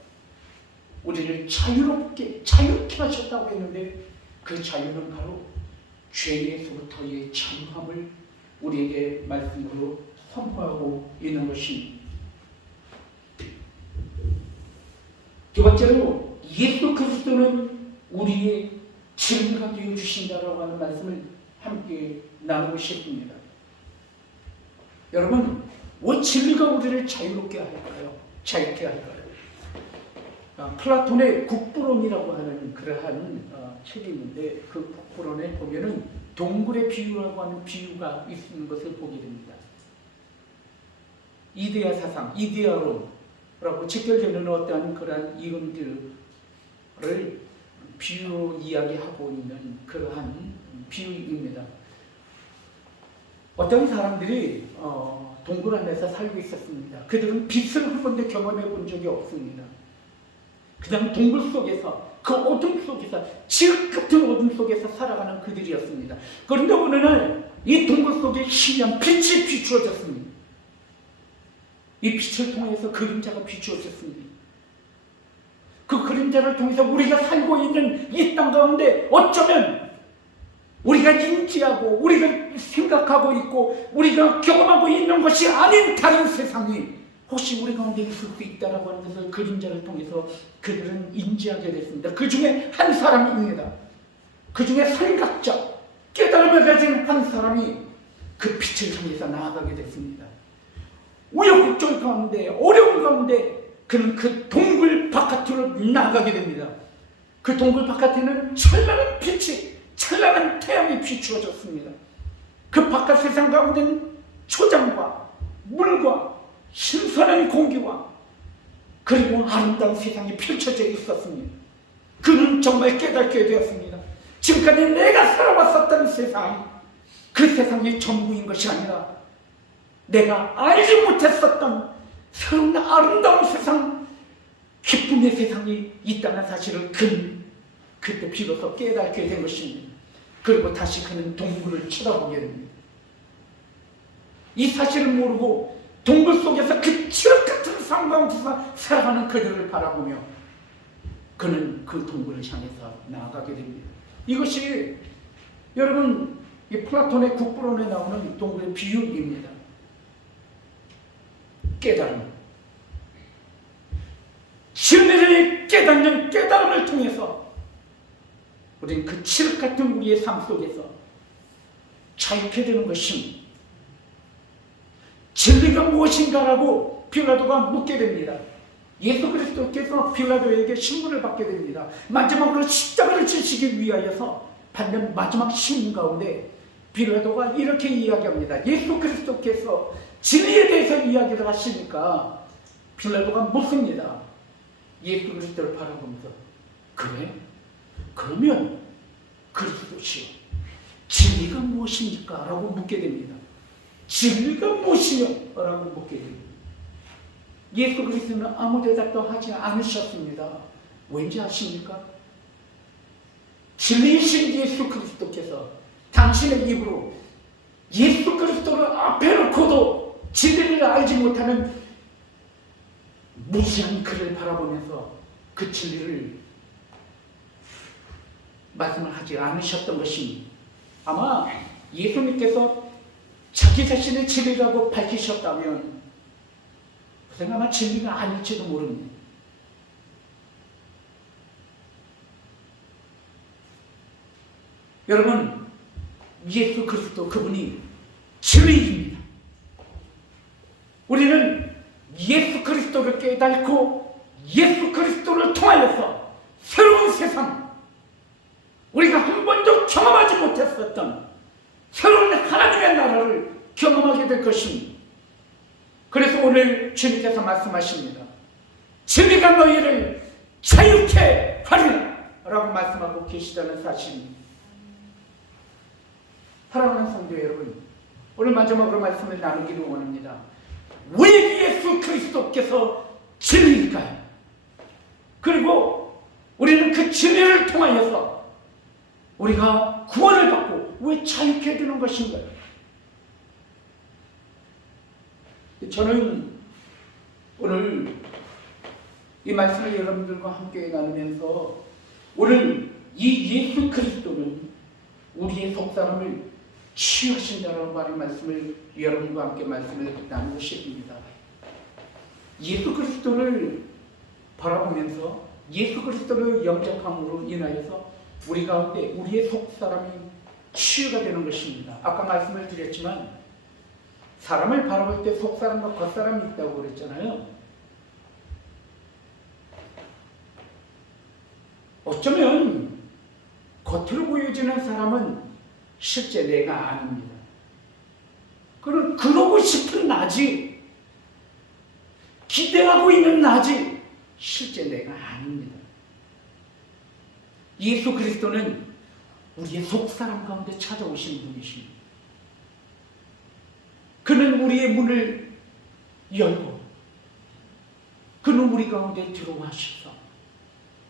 우리를 자유롭게 하셨다고 했는데 그 자유는 바로 죄에서부터의 자유함을 우리에게 말씀으로 선포하고 있는 것입니다. 두 번째로 예수 그리스도는 우리의 진리가 되어 주신다라고 하는 말씀을 함께 나누고 싶습니다. 여러분, 왜 진리가 우리를 자유롭게 할까요? 자유케 할까요? 플라톤의 국부론이라고 하는 그러한 책이 있는데 그 국부론에 보면은 동굴의 비유라고 하는 비유가 있는 것을 보게 됩니다. 이데아 사상, 이데아론라고 직결되는 어떠한 그러한 이론들을 비유로 이야기하고 있는 그러한 비유입니다. 어떤 사람들이 동굴 안에서 살고 있었습니다. 그들은 빛을 한 번도 경험해 본 적이 없습니다. 그냥 동굴 속에서, 그 어둠 속에서, 지극 같은 어둠 속에서 살아가는 그들이었습니다. 그런데 어느 날 이 동굴 속에 희미한 빛이 비추어졌습니다. 이 빛을 통해서 그림자가 비추어졌습니다. 그 그림자를 통해서 우리가 살고 있는 이 땅 가운데 어쩌면 우리가 인지하고 우리가 생각하고 있고 우리가 경험하고 있는 것이 아닌 다른 세상이 혹시 우리 가운데 있을 수 있다라고 하는 것을 그림자를 통해서 그들은 인지하게 됐습니다. 그 중에 한 사람입니다. 그 중에 생각자, 깨달음을 가진 한 사람이 그 빛을 향해서 나아가게 됐습니다. 우여곡절 가운데, 어려운 가운데 그는 그 동굴 바깥으로 나아가게 됩니다. 그 동굴 바깥에는 찬란한 빛이, 찬란한 태양이 비추어졌습니다. 그 바깥 세상 가운데는 초장과 물과 신선한 공기와 그리고 아름다운 세상이 펼쳐져 있었습니다. 그는 정말 깨닫게 되었습니다. 지금까지 내가 살아왔었던 세상, 그 세상이 전부인 것이 아니라 내가 알지 못했었던 새로운 아름다운 세상, 기쁨의 세상이 있다는 사실을 그때 비로소 깨닫게 된 것입니다. 그리고 다시 그는 동굴을 쳐다보게 됩니다. 이 사실을 모르고 동굴 속에서 그 칠흑 같은 삶 가운데서 살아가는 그들을 바라보며 그는 그 동굴을 향해서 나아가게 됩니다. 이것이 여러분 이 플라톤의 국부론에 나오는 동굴의 비유입니다. 깨달음, 진리를 깨닫는 깨달음을 통해서 우리는 그 칠흑 같은 우리의 삶 속에서 자유케 되는 것입니다. 진리가 무엇인가라고 빌라도가 묻게 됩니다. 예수 그리스도께서 빌라도에게 신문을 받게 됩니다. 마지막으로 십자가를 지시기 위하여서 받는 마지막 신문 가운데 빌라도가 이렇게 이야기합니다. 예수 그리스도께서 진리에 대해서 이야기를 하시니까 빌라도가 묻습니다. 예수 그리스도를 바라보면서 그래? 그러면 그리스도시여 진리가 무엇입니까? 라고 묻게 됩니다. 진리가 무엇이냐? 라고 묻게 됩니다. 예수 그리스도는 아무 대답도 하지 않으셨습니다. 왠지 아십니까? 진리이신 예수 그리스도께서 당신의 입으로 예수 그리스도를 앞에 놓고도 진리를 알지 못하는 무지한 그를 바라보면서 그 진리를 말씀을 하지 않으셨던 것입니다. 아마 예수님께서 자기 자신의 진리라고 밝히셨다면 그것은 아마 진리가 아닐지도 모릅니다. 여러분, 예수 그리스도 그분이 진리입니다. 우리는 예수 그리스도를 깨닫고 예수 그리스도를 통하여서 새로운 세상, 우리가 한 번도 경험하지 못했었던 새로운 하나님의 나라를 경험하게 될 것입니다. 그래서 오늘 주님께서 말씀하십니다. 진리가 너희를 자유케 하리라 라고 말씀하고 계시다는 사실입니다. 사랑하는 성도 여러분, 오늘 마지막으로 말씀을 나누기를 원합니다. 왜 예수 그리스도께서 진리일까요? 그리고 우리는 그 진리를 통하여서 우리가 구원을 받고 왜 자유케 되는 것인가요? 저는 오늘 이 말씀을 여러분들과 함께 나누면서 오늘 이 예수 그리스도는 우리의 속사람을 치유하신다는 말씀을 여러분과 함께 말씀을 나누고 싶습니다. 예수 그리스도를 바라보면서 예수 그리스도를 영접함으로 인하여서 우리 가운데 우리의 속사람이 치유가 되는 것입니다. 아까 말씀을 드렸지만 사람을 바라볼 때 속사람과 겉사람이 있다고 그랬잖아요. 어쩌면 겉으로 보여지는 사람은 실제 내가 아닙니다. 그러고 싶은 나지, 기대하고 있는 나지, 실제 내가 아닙니다. 예수 그리스도는 우리의 속사람 가운데 찾아오시는 분이십니다. 그는 우리의 문을 열고 그는 우리 가운데 들어와셔서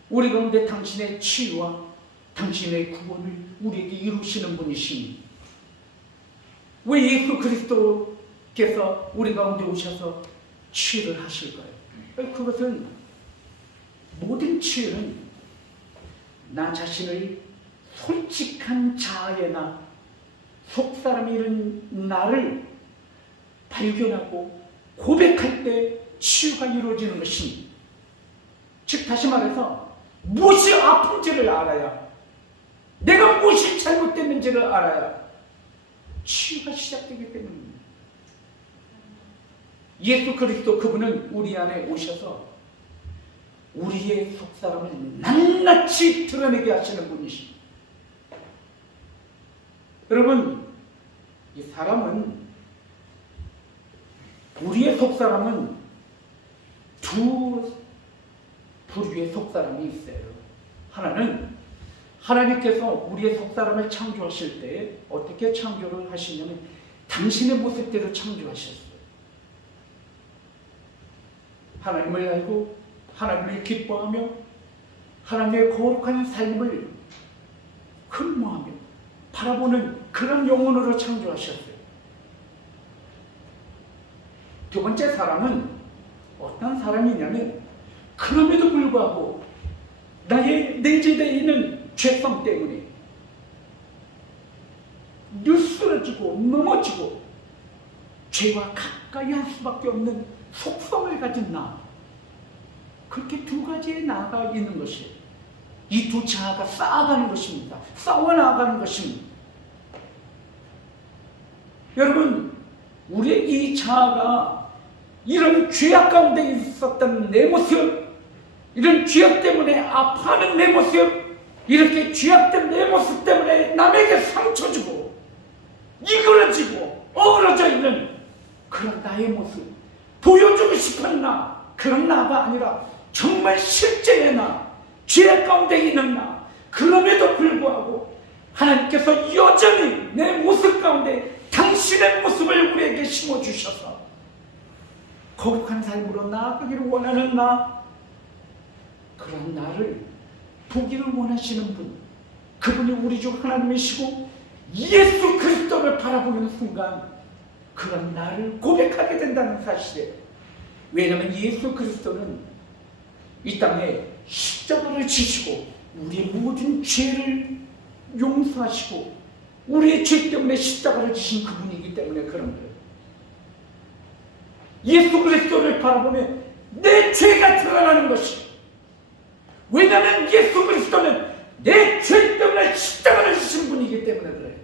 우리 가운데 당신의 치유와 당신의 구원을 우리에게 이루시는 분이십니다. 왜 예수 그리스도께서 우리 가운데 오셔서 치유를 하실까요? 그것은 모든 치유는 나 자신을 솔직한 자아에나 속사람이 이런 나를 발견하고 고백할 때 치유가 이루어지는 것입니다. 즉 다시 말해서 무엇이 아픈지를 알아야, 내가 무엇이 잘못됐는지를 알아야 치유가 시작되기 때문입니다. 예수 그리스도 그분은 우리 안에 오셔서 우리의 속사람을 낱낱이 드러내게 하시는 분이십니다. 여러분, 이 사람은, 우리의 속사람은 두 부류의 속사람이 있어요. 하나는 하나님께서 우리의 속사람을 창조하실 때 어떻게 창조를 하시냐면 당신의 모습대로 창조하셨어요. 하나님을 알고 하나님을 기뻐하며 하나님의 거룩한 삶을 흠모하며 바라보는 그런 영혼으로 창조하셨어요. 두 번째 사람은 어떤 사람이냐면 그럼에도 불구하고 나의 내재되어 있는 죄성 때문에 늘 쓰러지고 넘어지고 죄와 가까이 할 수밖에 없는 속성을 가진 나, 그렇게 두 가지에 나아가 있는 것이 이 두 자아가 쌓아가는 것입니다. 싸워 나아가는 것입니다. 여러분, 우리의 이 자아가 이런 죄악 가운데 있었던 내 모습, 이런 죄악 때문에 아파하는 내 모습, 이렇게 죄악된 내 모습 때문에 남에게 상처 주고 이그러지고 어우러져 있는 그런 나의 모습, 보여주고 싶은 나, 그런 나가 아니라 정말 실제의 나, 죄악 가운데 있는 나, 그럼에도 불구하고 하나님께서 여전히 내 모습 가운데 당신의 모습을 우리에게 심어주셔서 거룩한 삶으로 나아가기를 원하는 나, 그런 나를 보기를 원하시는 분, 그분이 우리 주 하나님이시고 예수 그리스도를 바라보는 순간 그런 나를 고백하게 된다는 사실에, 왜냐하면 예수 그리스도는 이 땅에 십자가를 지시고 우리의 모든 죄를 용서하시고 우리의 죄 때문에 십자가를 지신 그분이기 때문에 그런 거예요. 예수 그리스도를 바라보면 내 죄가 드러나는 것이, 왜냐하면 예수 그리스도는 내 죄 때문에 십자가를 지신 분이기 때문에 그래요.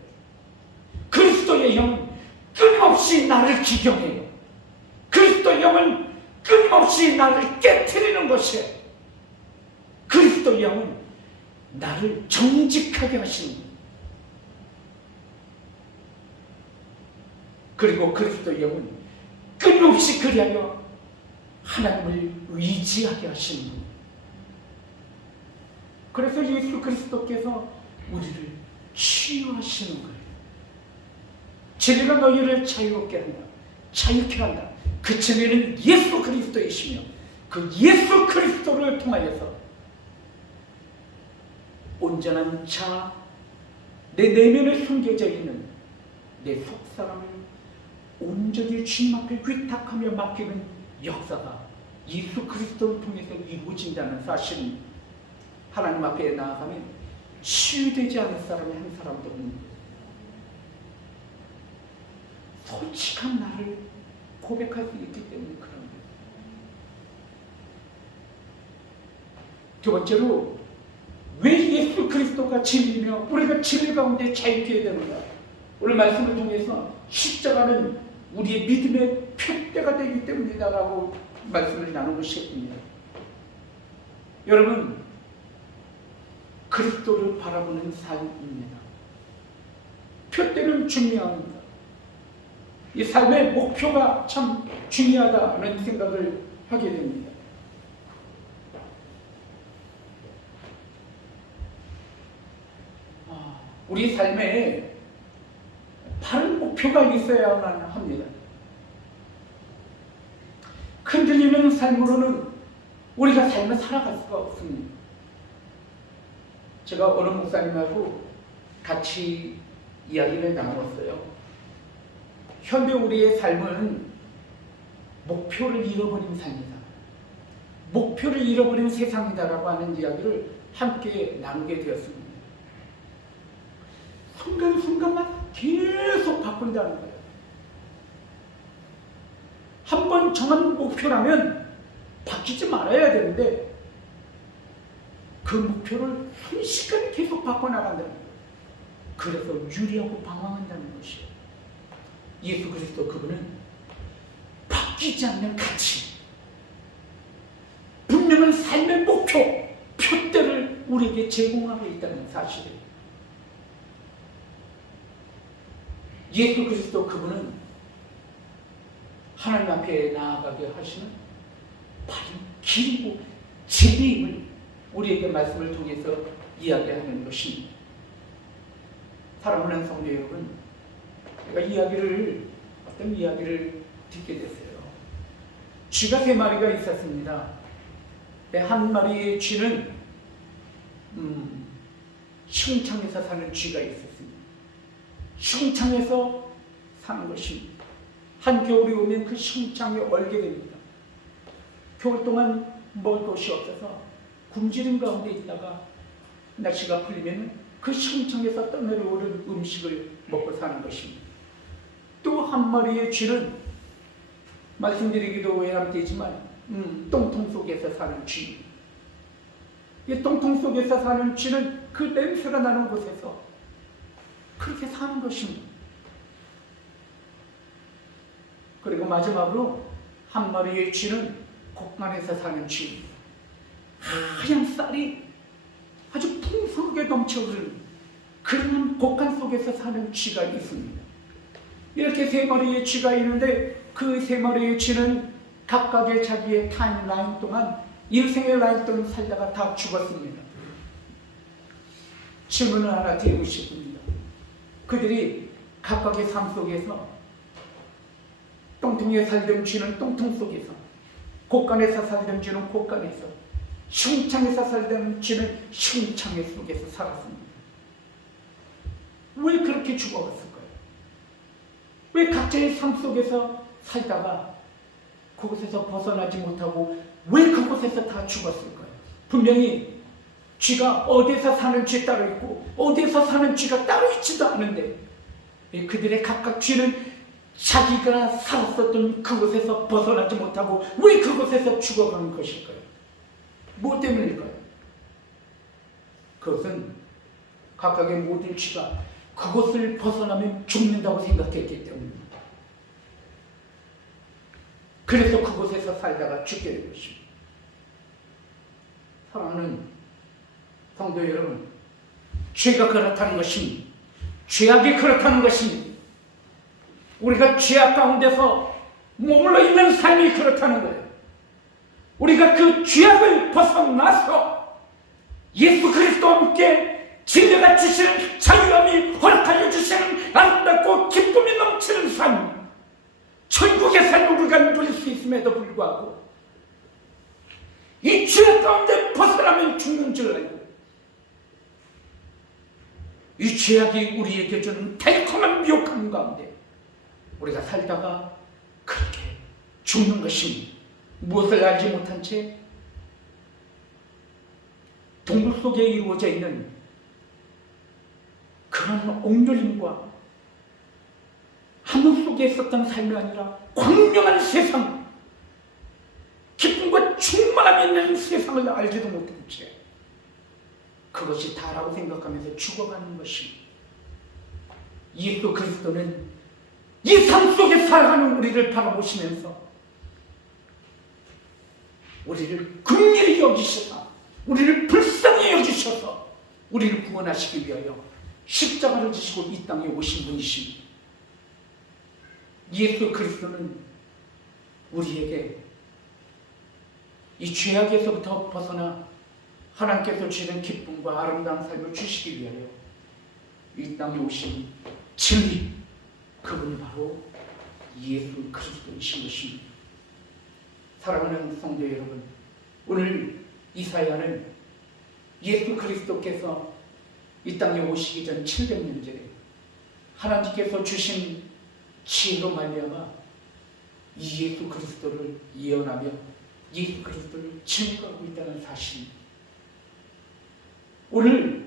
그리스도의 영은 끊임없이 나를 기경해요. 그리스도의 영은 끊임없이 나를 깨트리는 것이에요. 그리스도의 영은 나를 정직하게 하시는 거예요. 그리고 그리스도의 영은 끊임없이 그리하여 하나님을 의지하게 하시는 거예요. 그래서 예수 그리스도께서 우리를 치유하시는 거예요. 진리가 너희를 자유롭게 한다, 자유케 한다. 그 진리는 예수 그리스도이시며 그 예수 그리스도를 통하여서 온전한 자, 내 내면에 숨겨져 있는 내 속사람을 온전히 주님 앞에 위탁하며 맡기는 역사가 예수 그리스도를 통해서 이루어진다는 사실은 하나님 앞에 나아가면 치유되지 않은 사람이 한 사람도 없는 거예요. 솔직한 나를 고백할 수 있기 때문에 그런 거예요. 두 번째로, 왜 예수 그리스도가 진리며 우리가 진리 가운데 자유케 되는가? 오늘 말씀을 통해서 십자가는 우리의 믿음의 표대가 되기 때문이다라고 말씀을 나누고 싶습니다. 여러분, 그리스도를 바라보는 삶입니다. 표대는 중요합니다. 이 삶의 목표가 참 중요하다는 생각을 하게 됩니다. 우리 삶에 바른 목표가 있어야만 합니다. 흔들리는 삶으로는 우리가 삶을 살아갈 수가 없습니다. 제가 어느 목사님하고 같이 이야기를 나눴어요. 현대 우리의 삶은 목표를 잃어버린 삶이다, 목표를 잃어버린 세상이다라고 하는 이야기를 함께 나누게 되었습니다. 순간순간마다 계속 바꾼다는 거예요. 한 번 정한 목표라면 바뀌지 말아야 되는데 그 목표를 순식간에 계속 바꿔나간다는 거예요. 그래서 유리하고 방황한다는 것이에요. 예수 그리스도 그분은 바뀌지 않는 가치, 분명한 삶의 목표, 표대를 우리에게 제공하고 있다는 사실이에요. 예수 그리스도 그분은 하나님 앞에 나아가게 하시는 바른 길이고 진리임을 우리에게 말씀을 통해서 이야기하는 것입니다. 사랑하는 성도 여러분, 제가 어떤 이야기를 듣게 됐어요. 쥐가 3마리가 있었습니다. 한 마리의 쥐는 흉창에서 사는 쥐가 있었습니다. 흉창에서 사는 것입니다. 한겨울이 오면 그 심장에 얼게 됩니다. 겨울 동안 먹을 것이 없어서 굶주림 가운데 있다가 날씨가 풀리면 그 심장에서 떠내려오는 음식을 먹고 사는 것입니다. 또 한 마리의 쥐는 말씀드리기도 외람되지만 똥통 속에서 사는 쥐. 이 똥통 속에서 사는 쥐는 그 냄새가 나는 곳에서 그렇게 사는 것입니다. 그리고 마지막으로 한 마리의 쥐는 곡간에서 사는 쥐입니다. 하얀 쌀이 아주 풍성하게 넘쳐흐르는 그런 곡간 속에서 사는 쥐가 있습니다. 이렇게 세 마리의 쥐가 있는데 그 세 마리의 쥐는 각각의 자기의 타임라인 동안 인생의 라인 동안 살다가 다 죽었습니다. 질문을 하나 드리고 싶습니다. 그들이 각각의 삶 속에서 똥통에 살던 쥐는 똥통 속에서, 곡간에서 살던 쥐는 곡간에서, 흉창에서 살던 쥐는 흉창 속에서 살았습니다. 왜 그렇게 죽어갔을까요? 왜 각자의 삶 속에서 살다가 그곳에서 벗어나지 못하고 왜 그곳에서 다 죽었을까요? 분명히 쥐가 어디서 사는 쥐 따로 있고 어디서 사는 쥐가 따로 있지도 않은데 그들의 각각 쥐는 자기가 살았었던 그곳에서 벗어나지 못하고 왜 그곳에서 죽어간 것일까요? 무엇 때문일까요? 그것은 각각의 모든 쥐가 그것을 벗어나면 죽는다고 생각했기 때문입니다. 그래서 그곳에서 살다가 죽게 된 것입니다. 사랑하는 성도 여러분, 죄가 그렇다는 것입니다. 죄악이 그렇다는 것입니다. 우리가 죄악 가운데서 머물러 있는 삶이 그렇다는 거예요. 우리가 그 죄악을 벗어나서 예수 그리스도와 함께 진리가 주시는 자유함이 허락하여 주시는 아름답고 기쁨이 넘치는 삶, 천국의 삶을 우리가 누릴 수 있음에도 불구하고 이 죄악 가운데 벗어나면 죽는 줄 알고 이 죄악이 우리에게 주는 달콤한 미혹함 가운데 우리가 살다가 그렇게 죽는 것입니다. 무엇을 알지 못한 채 동굴 속에 이루어져 있는 그런 옥률림과 함흥 속에 있었던 삶이 아니라 광명한 세상, 기쁨과 충만함이 있는 세상을 알지도 못한 채 그것이 다라고 생각하면서 죽어가는 것입니다. 예수 그리스도는 이 삶 속에 살아가는 우리를 바라보시면서 우리를 긍휼히 여기셔서 우리를 불쌍히 여기셔서 우리를 구원하시기 위하여 십자가를 지시고 이 땅에 오신 분이십니다. 예수 그리스도는 우리에게 이 죄악에서부터 벗어나 하나님께서 주시는 기쁨과 아름다운 삶을 주시기 위하여 이 땅에 오신 진리, 그분이 바로 예수 그리스도이신 것입니다. 사랑하는 성도 여러분, 오늘 이사야는 예수 그리스도께서 이 땅에 오시기 전 700년 전에 하나님께서 주신 지혜로 말미암아 이 예수 그리스도를 예언하며 예수 그리스도를 증거하고 있다는 사실입니다. 오늘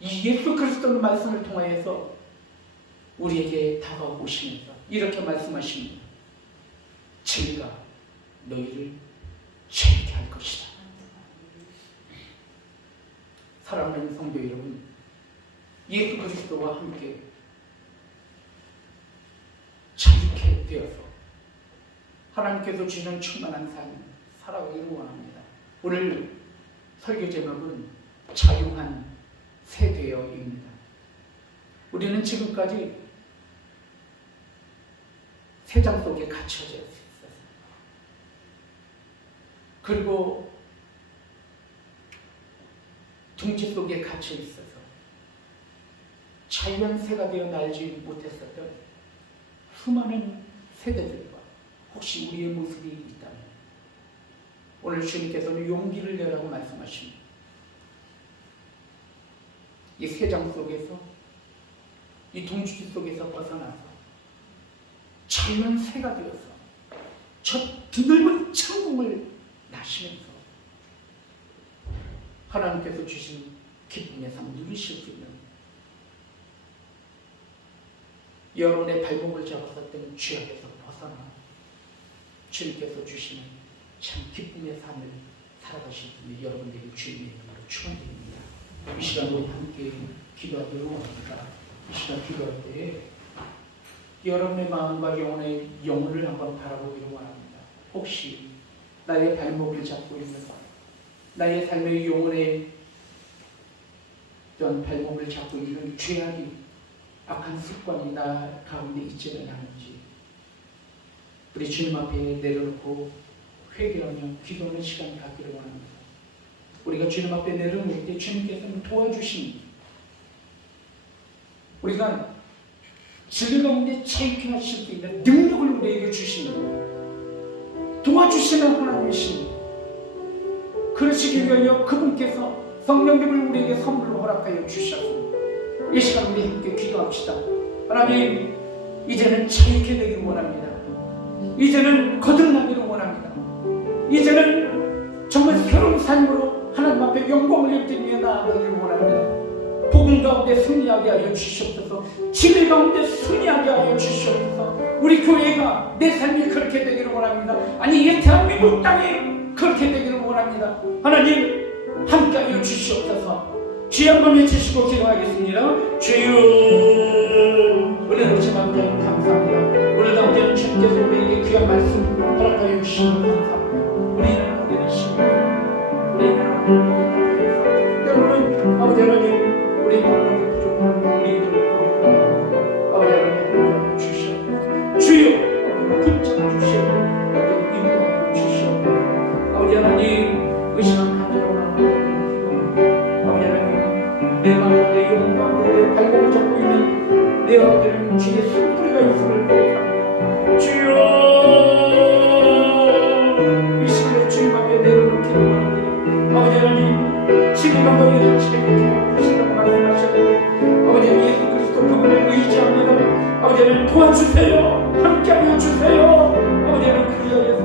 이 예수 그리스도의 말씀을 통하여서 우리에게 다가오시면서 이렇게 말씀하십니다. 진리가 너희를 재밌게 할 것이다. 사랑하는 성도 여러분, 예수 그리스도와 함께 자유케 되어서 하나님께서 주시는 충만한 삶 살아가기를 원합니다. 오늘 설교 제목은 자유한 세대여입니다. 우리는 지금까지 세상 속에 갇혀져 있었어요. 그리고 둥지 속에 갇혀 있어서 자유한 새가 되어 날지 못했었던 수많은 세대들과 혹시 우리의 모습이 있다면 오늘 주님께서는 용기를 내라고 말씀하십니다. 이 세상 속에서 이 둥지 속에서 벗어나서 젊은 새가 되어서 저 드넓은 천국을 나시면서 하나님께서 주신 기쁨의 삶 누리실 수 있는, 여러분의 발목을 잡았었던 죄악에서 벗어나 주님께서 주시는 참 기쁨의 삶을 살아가실 수 있는 여러분들이 주님의 이름으로 축원드립니다. 이 시간 우리 함께 기도하기로 합니다. 이 시간 기도할 때 여러분의 마음과 영혼을 한번 바라보기로 원합니다. 혹시 나의 발목을 잡고 있는 것, 나의 삶의 영혼의 어떤 발목을 잡고 있는 죄악이, 악한 습관이 나 가운데 있지는 않은지 우리 주님 앞에 내려놓고 회개하며 기도하는 시간을 갖기를 원합니다. 우리가 주님 앞에 내려놓을 때 주님께서는 도와주십니다. 우리가 즐거운데 자유케 하실 수 있는 능력을 우리에게 주십니다. 도와주시는 하나님이십니다. 그러시기 위하여 그분께서 성령님을 우리에게 선물로 허락하여 주셨습니다. 이 시간 우리 함께 기도합시다. 하나님, 이제는 자유케 되기를 원합니다. 이제는 거듭나기를 원합니다. 이제는 정말 새로운 삶으로 하나님 앞에 영광을 입기 위해 나아가기를 원합니다. 복음 가운데 승리하게 하여 주시옵소서. 진리 가운데 승리하게 하여 주시옵소서. 우리 교회가, 내 삶이 그렇게 되기를 원합니다. 아니, 이 대한민국 땅이 그렇게 되기를 원합니다. 하나님, 함께 하여 주시옵소서. 주의 한번 해주시고 기도하겠습니다. 주여, 은혜롭지 만나님 감사합니다. 오늘 가운데는 주님께서 우리에게 귀한 말씀 허락하여 주시니 감사합니다. 우리는 하나님의 신분, 우리는 하나님의 때로는 아버지 하나님, 우리 마음에 부족한 우리들을 보고 아버지 하나님 주시옵소서. 주여, 붙잡아 주시옵소서. 인도하여 주시옵소서. 아버지 하나님, 의심한 간절한 아버지 하나님, 내 마음, 내 영혼 가운데 내 발목을 잡고 있는 내 아버지는 주의 숨소리가 있음을 고백합니다. 주여, 이 시간에 주님 앞에 내려놓기를 원합니다. 아버지 하나님, 진리가 너희를 자유케 하시라고 말씀하셨는데 아버지 예수 그리스도 그분을 의지합니다. 아버지 하나님 도와주세요. 함께하여 주세요. 아버지 하나님 그 자리에서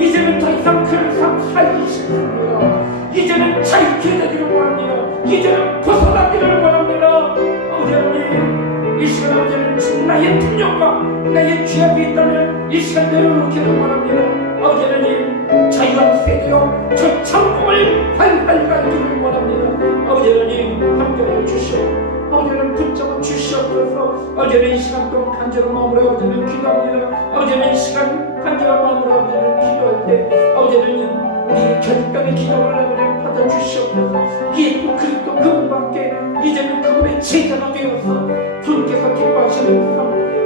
이제는 더 이상 그런 삶 살기 싫습니다. 이제는 자유케 되기를 원합니다. 이제는 벗어나기를 원합니다. 아버지 하나님, 이 시간 아버지 하나님, 나의 통력과 나의 죄악이 있다면 이 시간 내려놓기를 원합니다. 아버지 하나님, 자유한 세계여 저 천국을 활활 갈기를 원합니다. 아버지 하나님, 함께하여 주시오. 아버지 하나님 붙잡아 주시옵소서. 아버지 하나님, 이 시간 동안 간절한 마음으로 아버지 하나님 기도합니다. 아버지 하나님, 이 시간 간절한 마음으로 아버지 하나님 기도할 때 아버지 하나님, 우리의 결단의 기도를 하나님 받아주시옵소서. 예수 그리스도 그분밖에 이제는 그분의 제자가 되어서 주님께서 기뻐하시는 삶,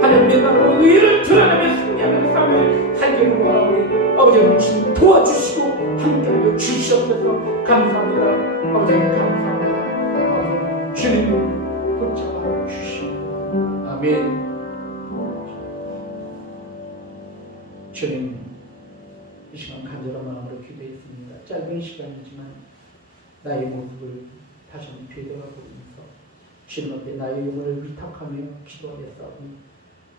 하나님의 나라로 의를 드러내며 승리하는 삶을 살기를 원하오니 아버지 하나님 주님 도와주시고 함께하여 주시옵소서. 감사합니다. 아버지 하나님 감사합니다. 아버지 주님 붙잡아 주시옵소서. 아멘. 주님, 이 시간 간절한 마음으로 기도했습니다. 짧은 시간이지만 나의 모습을 다시 한번 되돌아보면서 주님 앞에 나의 영혼을 위탁하며 기도하였사오니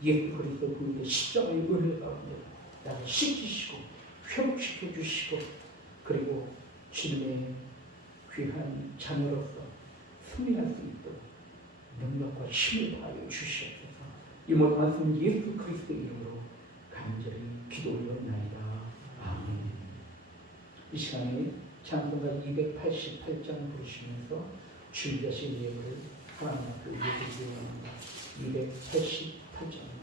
예수 그리스도 그분의 십자가의 은혜 가운데 나를 씻기시고 회복시켜 주시고 그리고 주님의 귀한 자녀로서 승리할 수 있도록 능력과 힘을 다하여 주시옵소서. 이 모든 말씀 예수 그리스도의 이름으로 간절히 기도 올려옵나이다. 아멘. 이 시간에 찬송가 288장 부르시면서 준비하신 예물을 하나님 앞에 올려드리기 원합니다. 288장입니다.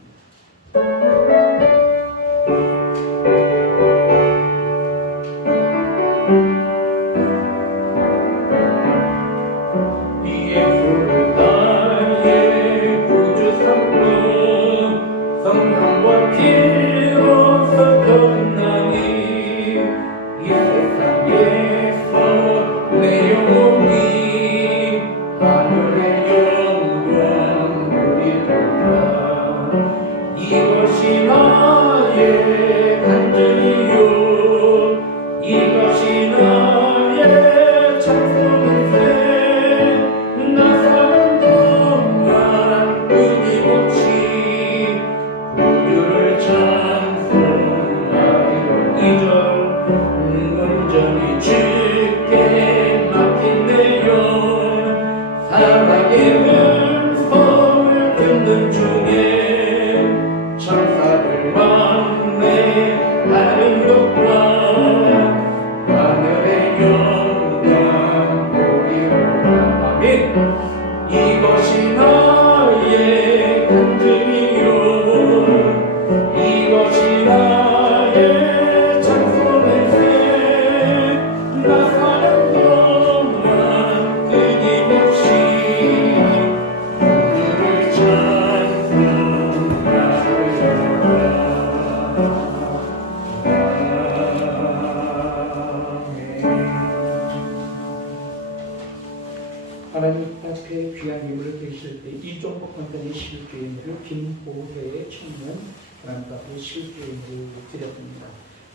이것이 앞에 귀한 예물을 드리실 때 이종복 권사님 11조 예물을 김보혜의 청년 하나님 앞에 11조 예물을 드렸습니다.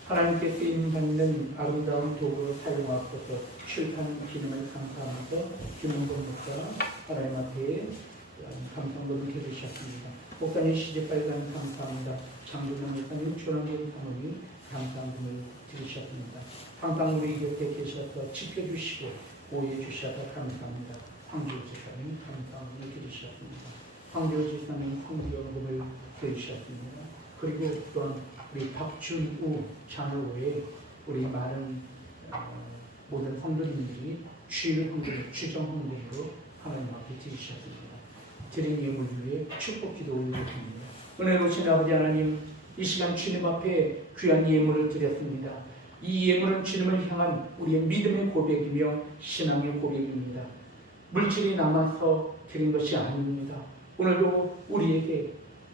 하나님께 쓰임받는 아름다운 도구로 사용하셔서 출판 기능을 감사하면서 김은범 목사 하나님 앞에 감사함을 드리셨습니다. 목사님 시집발간 감사합니다. 장군남 목사님, 조남길 사모님 감사함을 드리셨습니다. 항상 우리 곁에 계셔서 지켜주시고 보호해 주셔서 감사합니다. 황교 지사님 감사함을 드리셨습니다. 황교 지사님 성경을 드리셨습니다. 그리고 또한 우리 박준우 장로회 우리 많은 모든 성도님들이 주일 헌금, 주정 헌금으로 하나님 앞에 드리셨습니다. 드린 예물 위에 축복 기도 올렸습니다. 은혜로우신 아버지 하나님, 이 시간 주님 앞에 귀한 예물을 드렸습니다. 이 예물은 주님을 향한 우리의 믿음의 고백이며 신앙의 고백입니다. 물질이 남아서 드린 것이 아닙니다. 오늘도 우리에게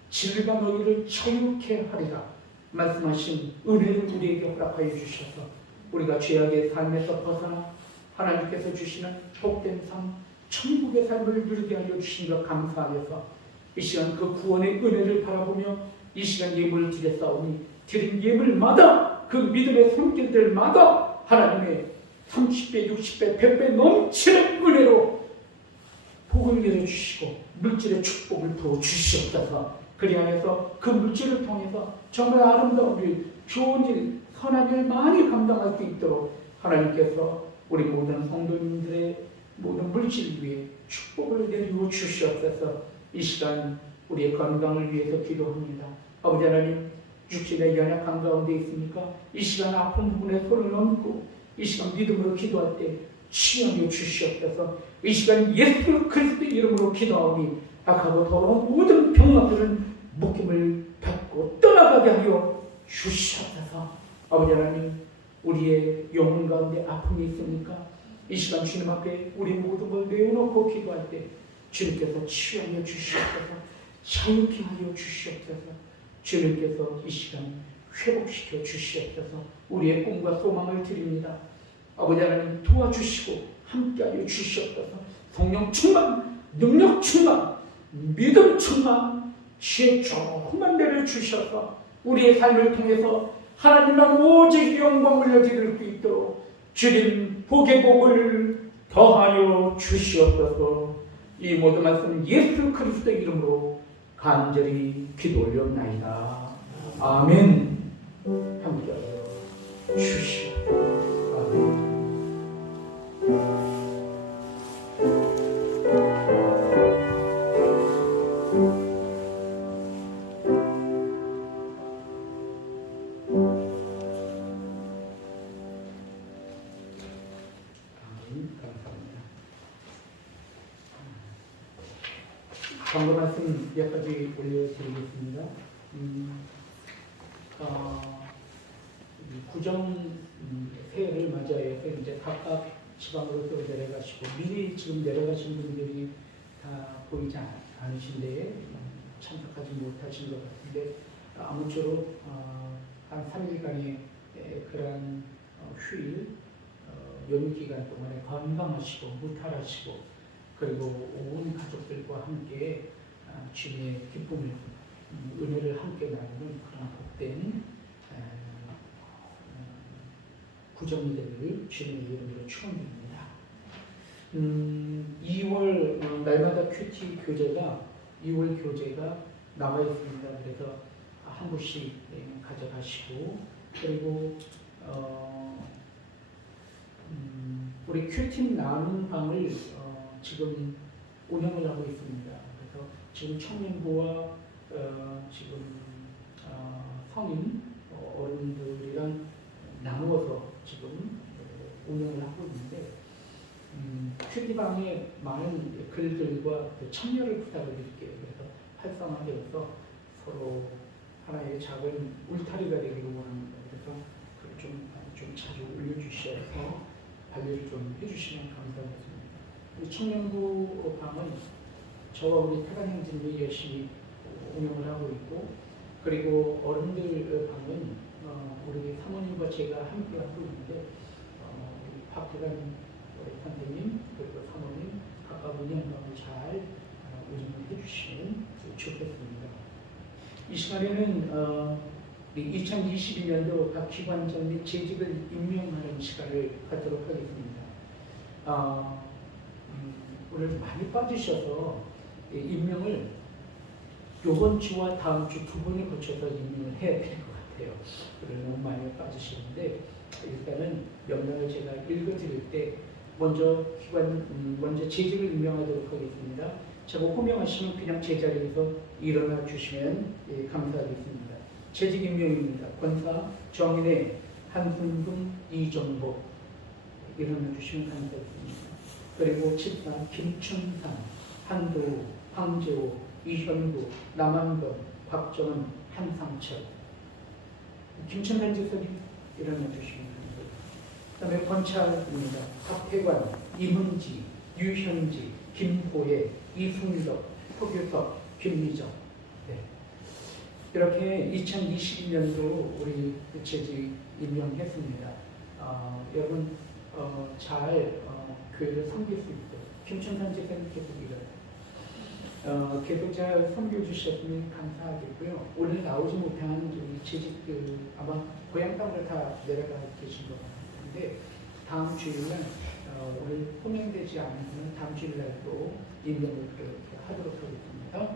질과 너희를 처육해 하리라 말씀하신 은혜를 우리에게 허락하여 주셔서 우리가 죄악의 삶에서 벗어나 하나님께서 주시는 복된 삶, 천국의 삶을 누리게 하여 주신 것 감사하여서 이 시간 그 구원의 은혜를 바라보며 이 시간 예물을 드렸사오니 드린 예물마다 그 믿음의 손길들마다 하나님의 30배, 60배, 100배 넘치는 은혜로 복을 내려주시고 물질의 축복을 부어주시옵소서. 그리하여서 그 물질을 통해서 정말 아름다운 일, 좋은 일, 선한 일 많이 감당할 수 있도록 하나님께서 우리 모든 성도님들의 모든 물질 위에 축복을 내리고 주시옵소서. 이 시간 우리의 건강을 위해서 기도합니다. 아버지 하나님, 육신의 연약한 가운데 있으니까 이 시간 아픈 분의 손을 얹고 이 시간 믿음으로 기도할 때 치유하여 주시옵소서. 이 시간 예수 그리스도의 이름으로 기도하오니 악하고 더러운 모든 병마들은 묶임을 받고 떠나가게 하여 주시옵소서. 아버지 하나님, 우리의 영혼 가운데 아픔이 있으니까 이 시간 주님 앞에 우리 모든 걸 내어놓고 기도할 때 주님께서 치유하여 주시옵소서. 자유케 하여 주시옵소서. 주님께서 이 시간 회복시켜 주시옵소서. 우리의 꿈과 소망을 드립니다. 아버지 하나님, 도와주시고 함께하여 주시옵소서. 성령 충만, 능력 충만, 믿음 충만, 지혜 조금만 내려주셔서 우리의 삶을 통해서 하나님만 오직 영광 올려드릴 수 있도록 주님 복의 복을 더하여 주시옵소서. 이 모든 말씀 예수 그리스도의 이름으로 간절히 기도 올렸나이다. 아멘. 함께하여 주시옵소서. 아멘. 광고 말씀 몇 가지 올려드리겠습니다. 구정 새해를 맞이해서 이제 각각 지방으로 또 내려가시고 미리 지금 내려가신 분들이 다 보이지 않으신데 참석하지 못하신 것 같은데 아무쪼록 한 3일간의 그런 휴일 연휴 기간 동안에 건강하시고 무탈하시고 그리고 온 가족들과 함께 주님의 기쁨을 은혜를 함께 나누는 그런 복된 구정이 되기를 주님의 이름으로 축원드립니다. 2월 날마다 큐티 교재가 2월 교재가 나와 있습니다. 그래서 한 부씩 가져가시고 그리고 우리 큐티 나눔 방을 지금 운영을 하고 있습니다. 그래서 지금 청년부와 지금 성인 어른들이랑 나누어서 지금 운영을 하고 있는데 큐티방에 많은 글들과 참여를 부탁드릴게요. 그래서 활성화되어서 서로 하나의 작은 울타리가 되기를 원합니다. 그래서 좀 자주 올려주셔서 관리를 좀 해주시면 감사하겠습니다. 우리 청년부 방은 저와 우리 태관 형제님이 열심히 운영을 하고 있고 그리고 어른들 방은 우리 사모님과 제가 함께 하고 있는데 우리 박태관 선생님 그리고 사모님 가까운 영광을 잘 운영을 해주시면 좋겠습니다. 이 시간에는 2022년도 각 기관장 및 재직을 임명하는 시간을 갖도록 하겠습니다. 오늘 많이 빠지셔서 임명을 이번 주와 다음 주 두 번에 걸쳐서 임명을 해야 될 것 같아요. 오늘 너무 많이 빠지시는데 일단은 명단을 제가 읽어드릴 때 먼저 재직을 임명하도록 하겠습니다. 제가 호명하시면 그냥 제자리에서 일어나 주시면 감사하겠습니다. 재직 임명입니다. 권사 정인혜, 한순금, 이정복 일어나 주시면 감사하겠습니다. 그리고 칠사 김춘상, 한도우, 황재호, 이현구, 남한범, 박정은, 한상철. 김춘상 지사님 일어나 주시면 감사합니다. 그다음에 권찰입니다. 박태관, 이문지, 유현지, 김호혜, 이순덕, 허규석, 김미정. 네. 이렇게 2022년도 우리 재직 임명했습니다. 여러분 잘 교회를 섬길 수 있도록 김춘상 지사님 계속 잘 섬겨주셨으면 감사하겠고요. 오늘 나오지 못한 우리 재직들 아마 고향 땅으로 다 내려가 계신 것 같은데 다음 주일날 오늘 호명되지 않은 분은 다음 주일날 또 임명을 그렇게 하도록 하겠습니다.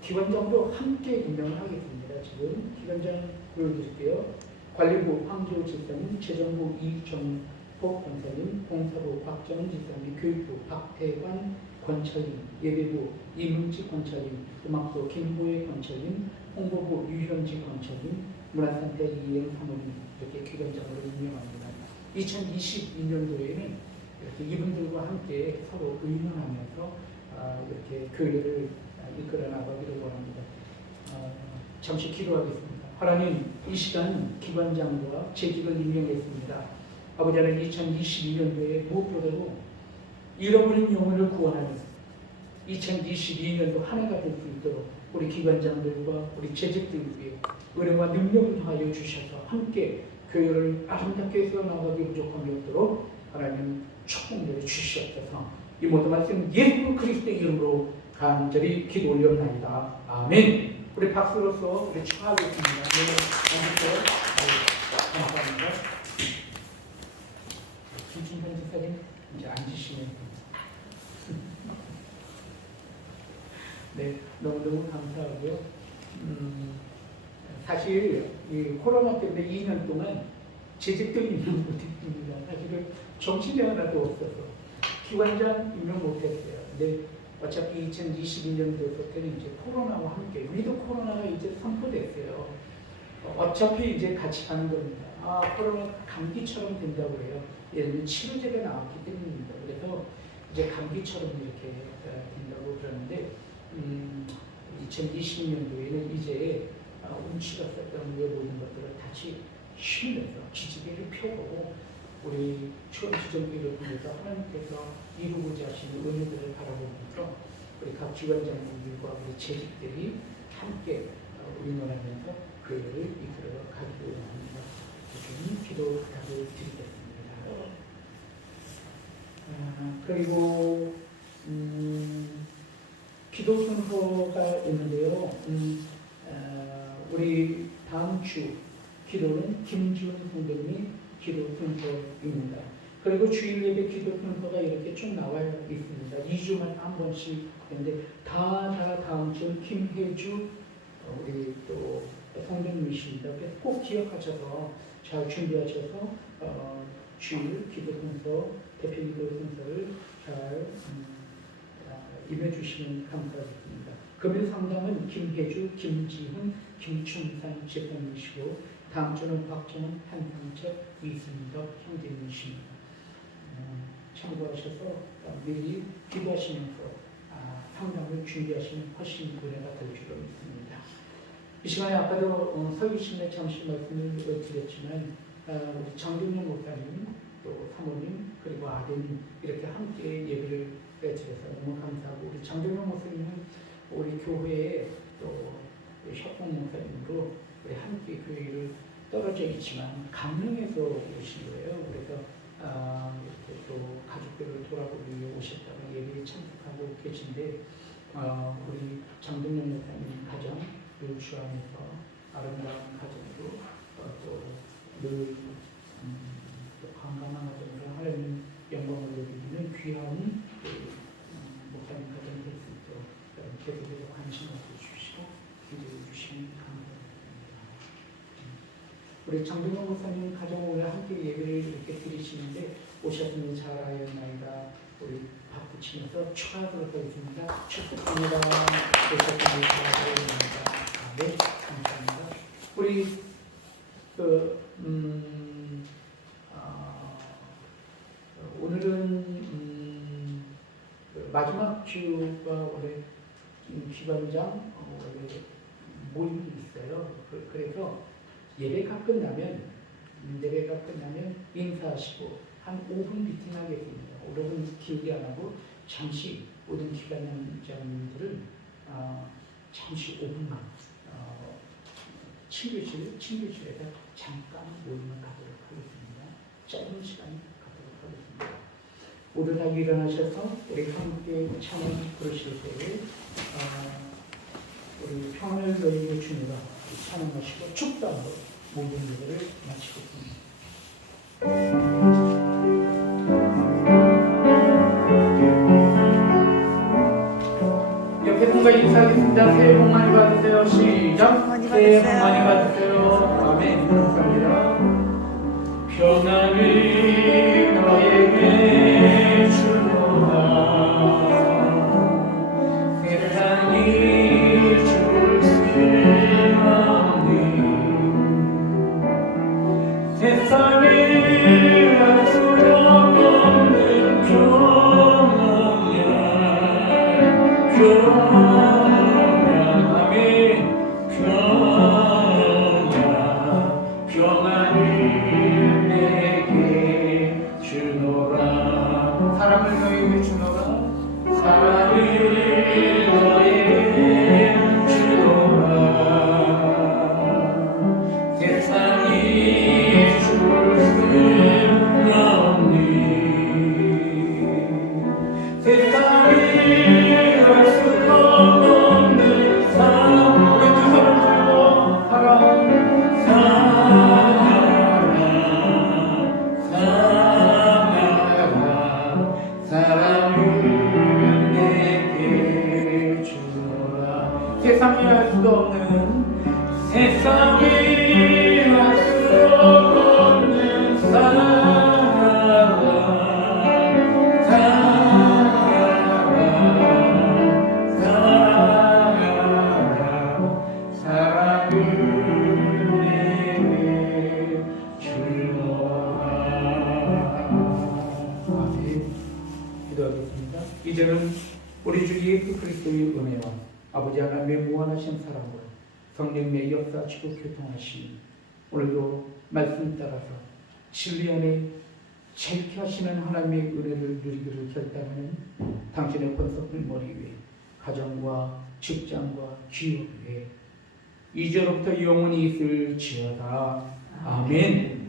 기관장도 함께 임명을 하겠습니다. 지금 기관장 보여드릴게요. 관리부 황재호 지사님, 재정부 이정복 권사님, 공사부 박정은 지사님, 교육부 박태관 권찰님, 예배부 이문지 권찰님, 음악부 김보혜 권찰님, 홍보부 유현지 권찰님, 문화센터 이행 사모님 이렇게 기관장으로 임명합니다. 2022년도에는 이렇게 이분들과 함께 서로 의논하면서 이렇게 교회를 이끌어 나가기를 원합니다. 잠시 기도하겠습니다. 하나님, 이 시간 기관장과 재직을 임명했습니다. 아버지 하나님, 2022년도에 무엇보다도 잃어버린 영혼을 구원하는 2022년도 한 해가 될 수 있도록 우리 기관장들과 우리 재직들 위해 은혜와 능력을 더하여 주셔서 함께 교회를 아름답게 세워나가기 부족함이 없도록 하나님 축복 내려 주시옵소서. 이 모든 말씀 예수 그리스도의 이름으로 간절히 기도 올려옵나이다. 아멘. 우리 박수로서 우리 축하하겠습니다. 감사합니다. 김춘선 지사님 이제 앉으시면 됩니다. 네, 너무너무 감사하고요. 사실 이 코로나 때문에 2년 동안 재직도 임명 못했습니다. 사실은 정신이 하나도 없어서 기관장 임명 못했어요. 근데 어차피 2022년도부터는 이제 코로나와 함께 위드 코로나가 이제 선포됐어요. 어차피 이제 같이 가는 겁니다. 코로나 감기처럼 된다고 해요. 예를 들면 치료제가 나왔기 때문입니다. 그래서 이제 감기처럼 이렇게 된다고 그러는데 2020년도에는 이제 운치가 썼던 모든 것들을 다시 쉬면서 기지개를 펴고 우리 추운 지정기를 통해서 하나님께서 이루고자 하시는 은혜들을 바라보면서 우리 각 기관장님들과 우리 재직들이 함께 의논하면서 교회를 이끌어 가기를 원합니다. 주님 기도 부탁드리겠습니다. 그리고 기도 순서가 있는데요. 우리 다음 주 기도는 김지훈 선생님이 기도 순서입니다. 그리고 주일 예배 기도 순서가 이렇게 쭉 나와 있습니다. 2주만 한 번씩 했는데 다 다음 주 김혜주 우리 또 성도님이십니다. 그래서 꼭 기억하셔서 잘 준비하셔서 주일 기도 순서, 대표 기도 순서를 잘 임해주시면 감사하겠습니다. 금일 상담은 김혜주, 김지훈, 김춘산 집사님이시고 다음 주는 박정은, 한상철, 이순덕 형제님이십니다. 참고하셔서 미리 기도하시면서 상담을 준비하시면 훨씬 은혜가 될 줄로 믿습니다. 이 시간에 아까도 설교시간에 잠시 말씀을 드렸지만 우리 장동영 목사님, 또 사모님, 그리고 아드님 이렇게 함께 예배를 드려서 너무 감사하고 우리 장동영 목사님은 우리 교회에 또 협동 목사님으로 우리 함께 교회를 떨어져 있지만 강릉에서 오신 거예요. 그래서 이렇게 또 가족들 학교를 돌아보기 오셨다가 예배에 참석하고 계신데 우리 장동영 목사님 가정을 주안해서 아름다운 가정으로 또늘 건강한 가정으로 하나님 영광을 누리는 귀한 목사님 가정이 될 수 있도록 계속해서 관심 가져주시고 기도해 주시면 감사드립니다. 우리 장동영 목사님 가정을 함께 예배를 이렇게 드리시는데 오셨으니 잘하였나이다. 우리 박수 치면서 축하하도록 하겠습니다. 축복합니다. 오셨으니 잘하였나이다. 네, 감사합니다. 우리 오늘은 마지막 주가 원래 기관장 원래 모임이 있어요. 그래서 예배가 끝나면 인사하시고 한 5분 미팅하겠습니다. 오늘은 길게 안 하고 잠시 모든 기관장님들은 잠시 5분만 친교실에서 잠깐 모임을 가도록 하겠습니다. 짧은 시간 갖도록 하겠습니다. 모두 다 일어나셔서 우리 함께 찬양 부르실 때에 우리 평안을 너희에게 주노라 찬양하시고 축도하고 모든 예배를 마치겠습니다. 옆에 분과 인사하겠습니다. 새해 복 많이 받으세요. 시작. 새해 복 많이 받으세요. 아멘. 감사합니다. 평안이 너에게 주노라 세상이 줄 수 없니 세상이 알 수 없는 평안을 내게 주노라 사랑을 너희에게 주노라 사랑을 너에게 주노라 세상이 줄 수 없니 세상이 알 수 없는 사랑 우리 두 손을 들고 사랑을 내게 주노라 세상에 할 수도 없는 세상이 알 수 없는 사랑을 내게 주노라. 아멘. 기도하겠습니다. 이제는 우리 주 예수 그리스도의 은혜와 아버지 하나님의 무한하신 사랑으로 성령의 역사하시고 교통하시니 오늘도 말씀 따라서 진리 안에 자유케 하시는 하나님의 은혜를 누리기를 결단하는 당신의 권속을 머리 위에 가정과 직장과 기업 위에 이제로부터 영원히 있을지어다. 아멘.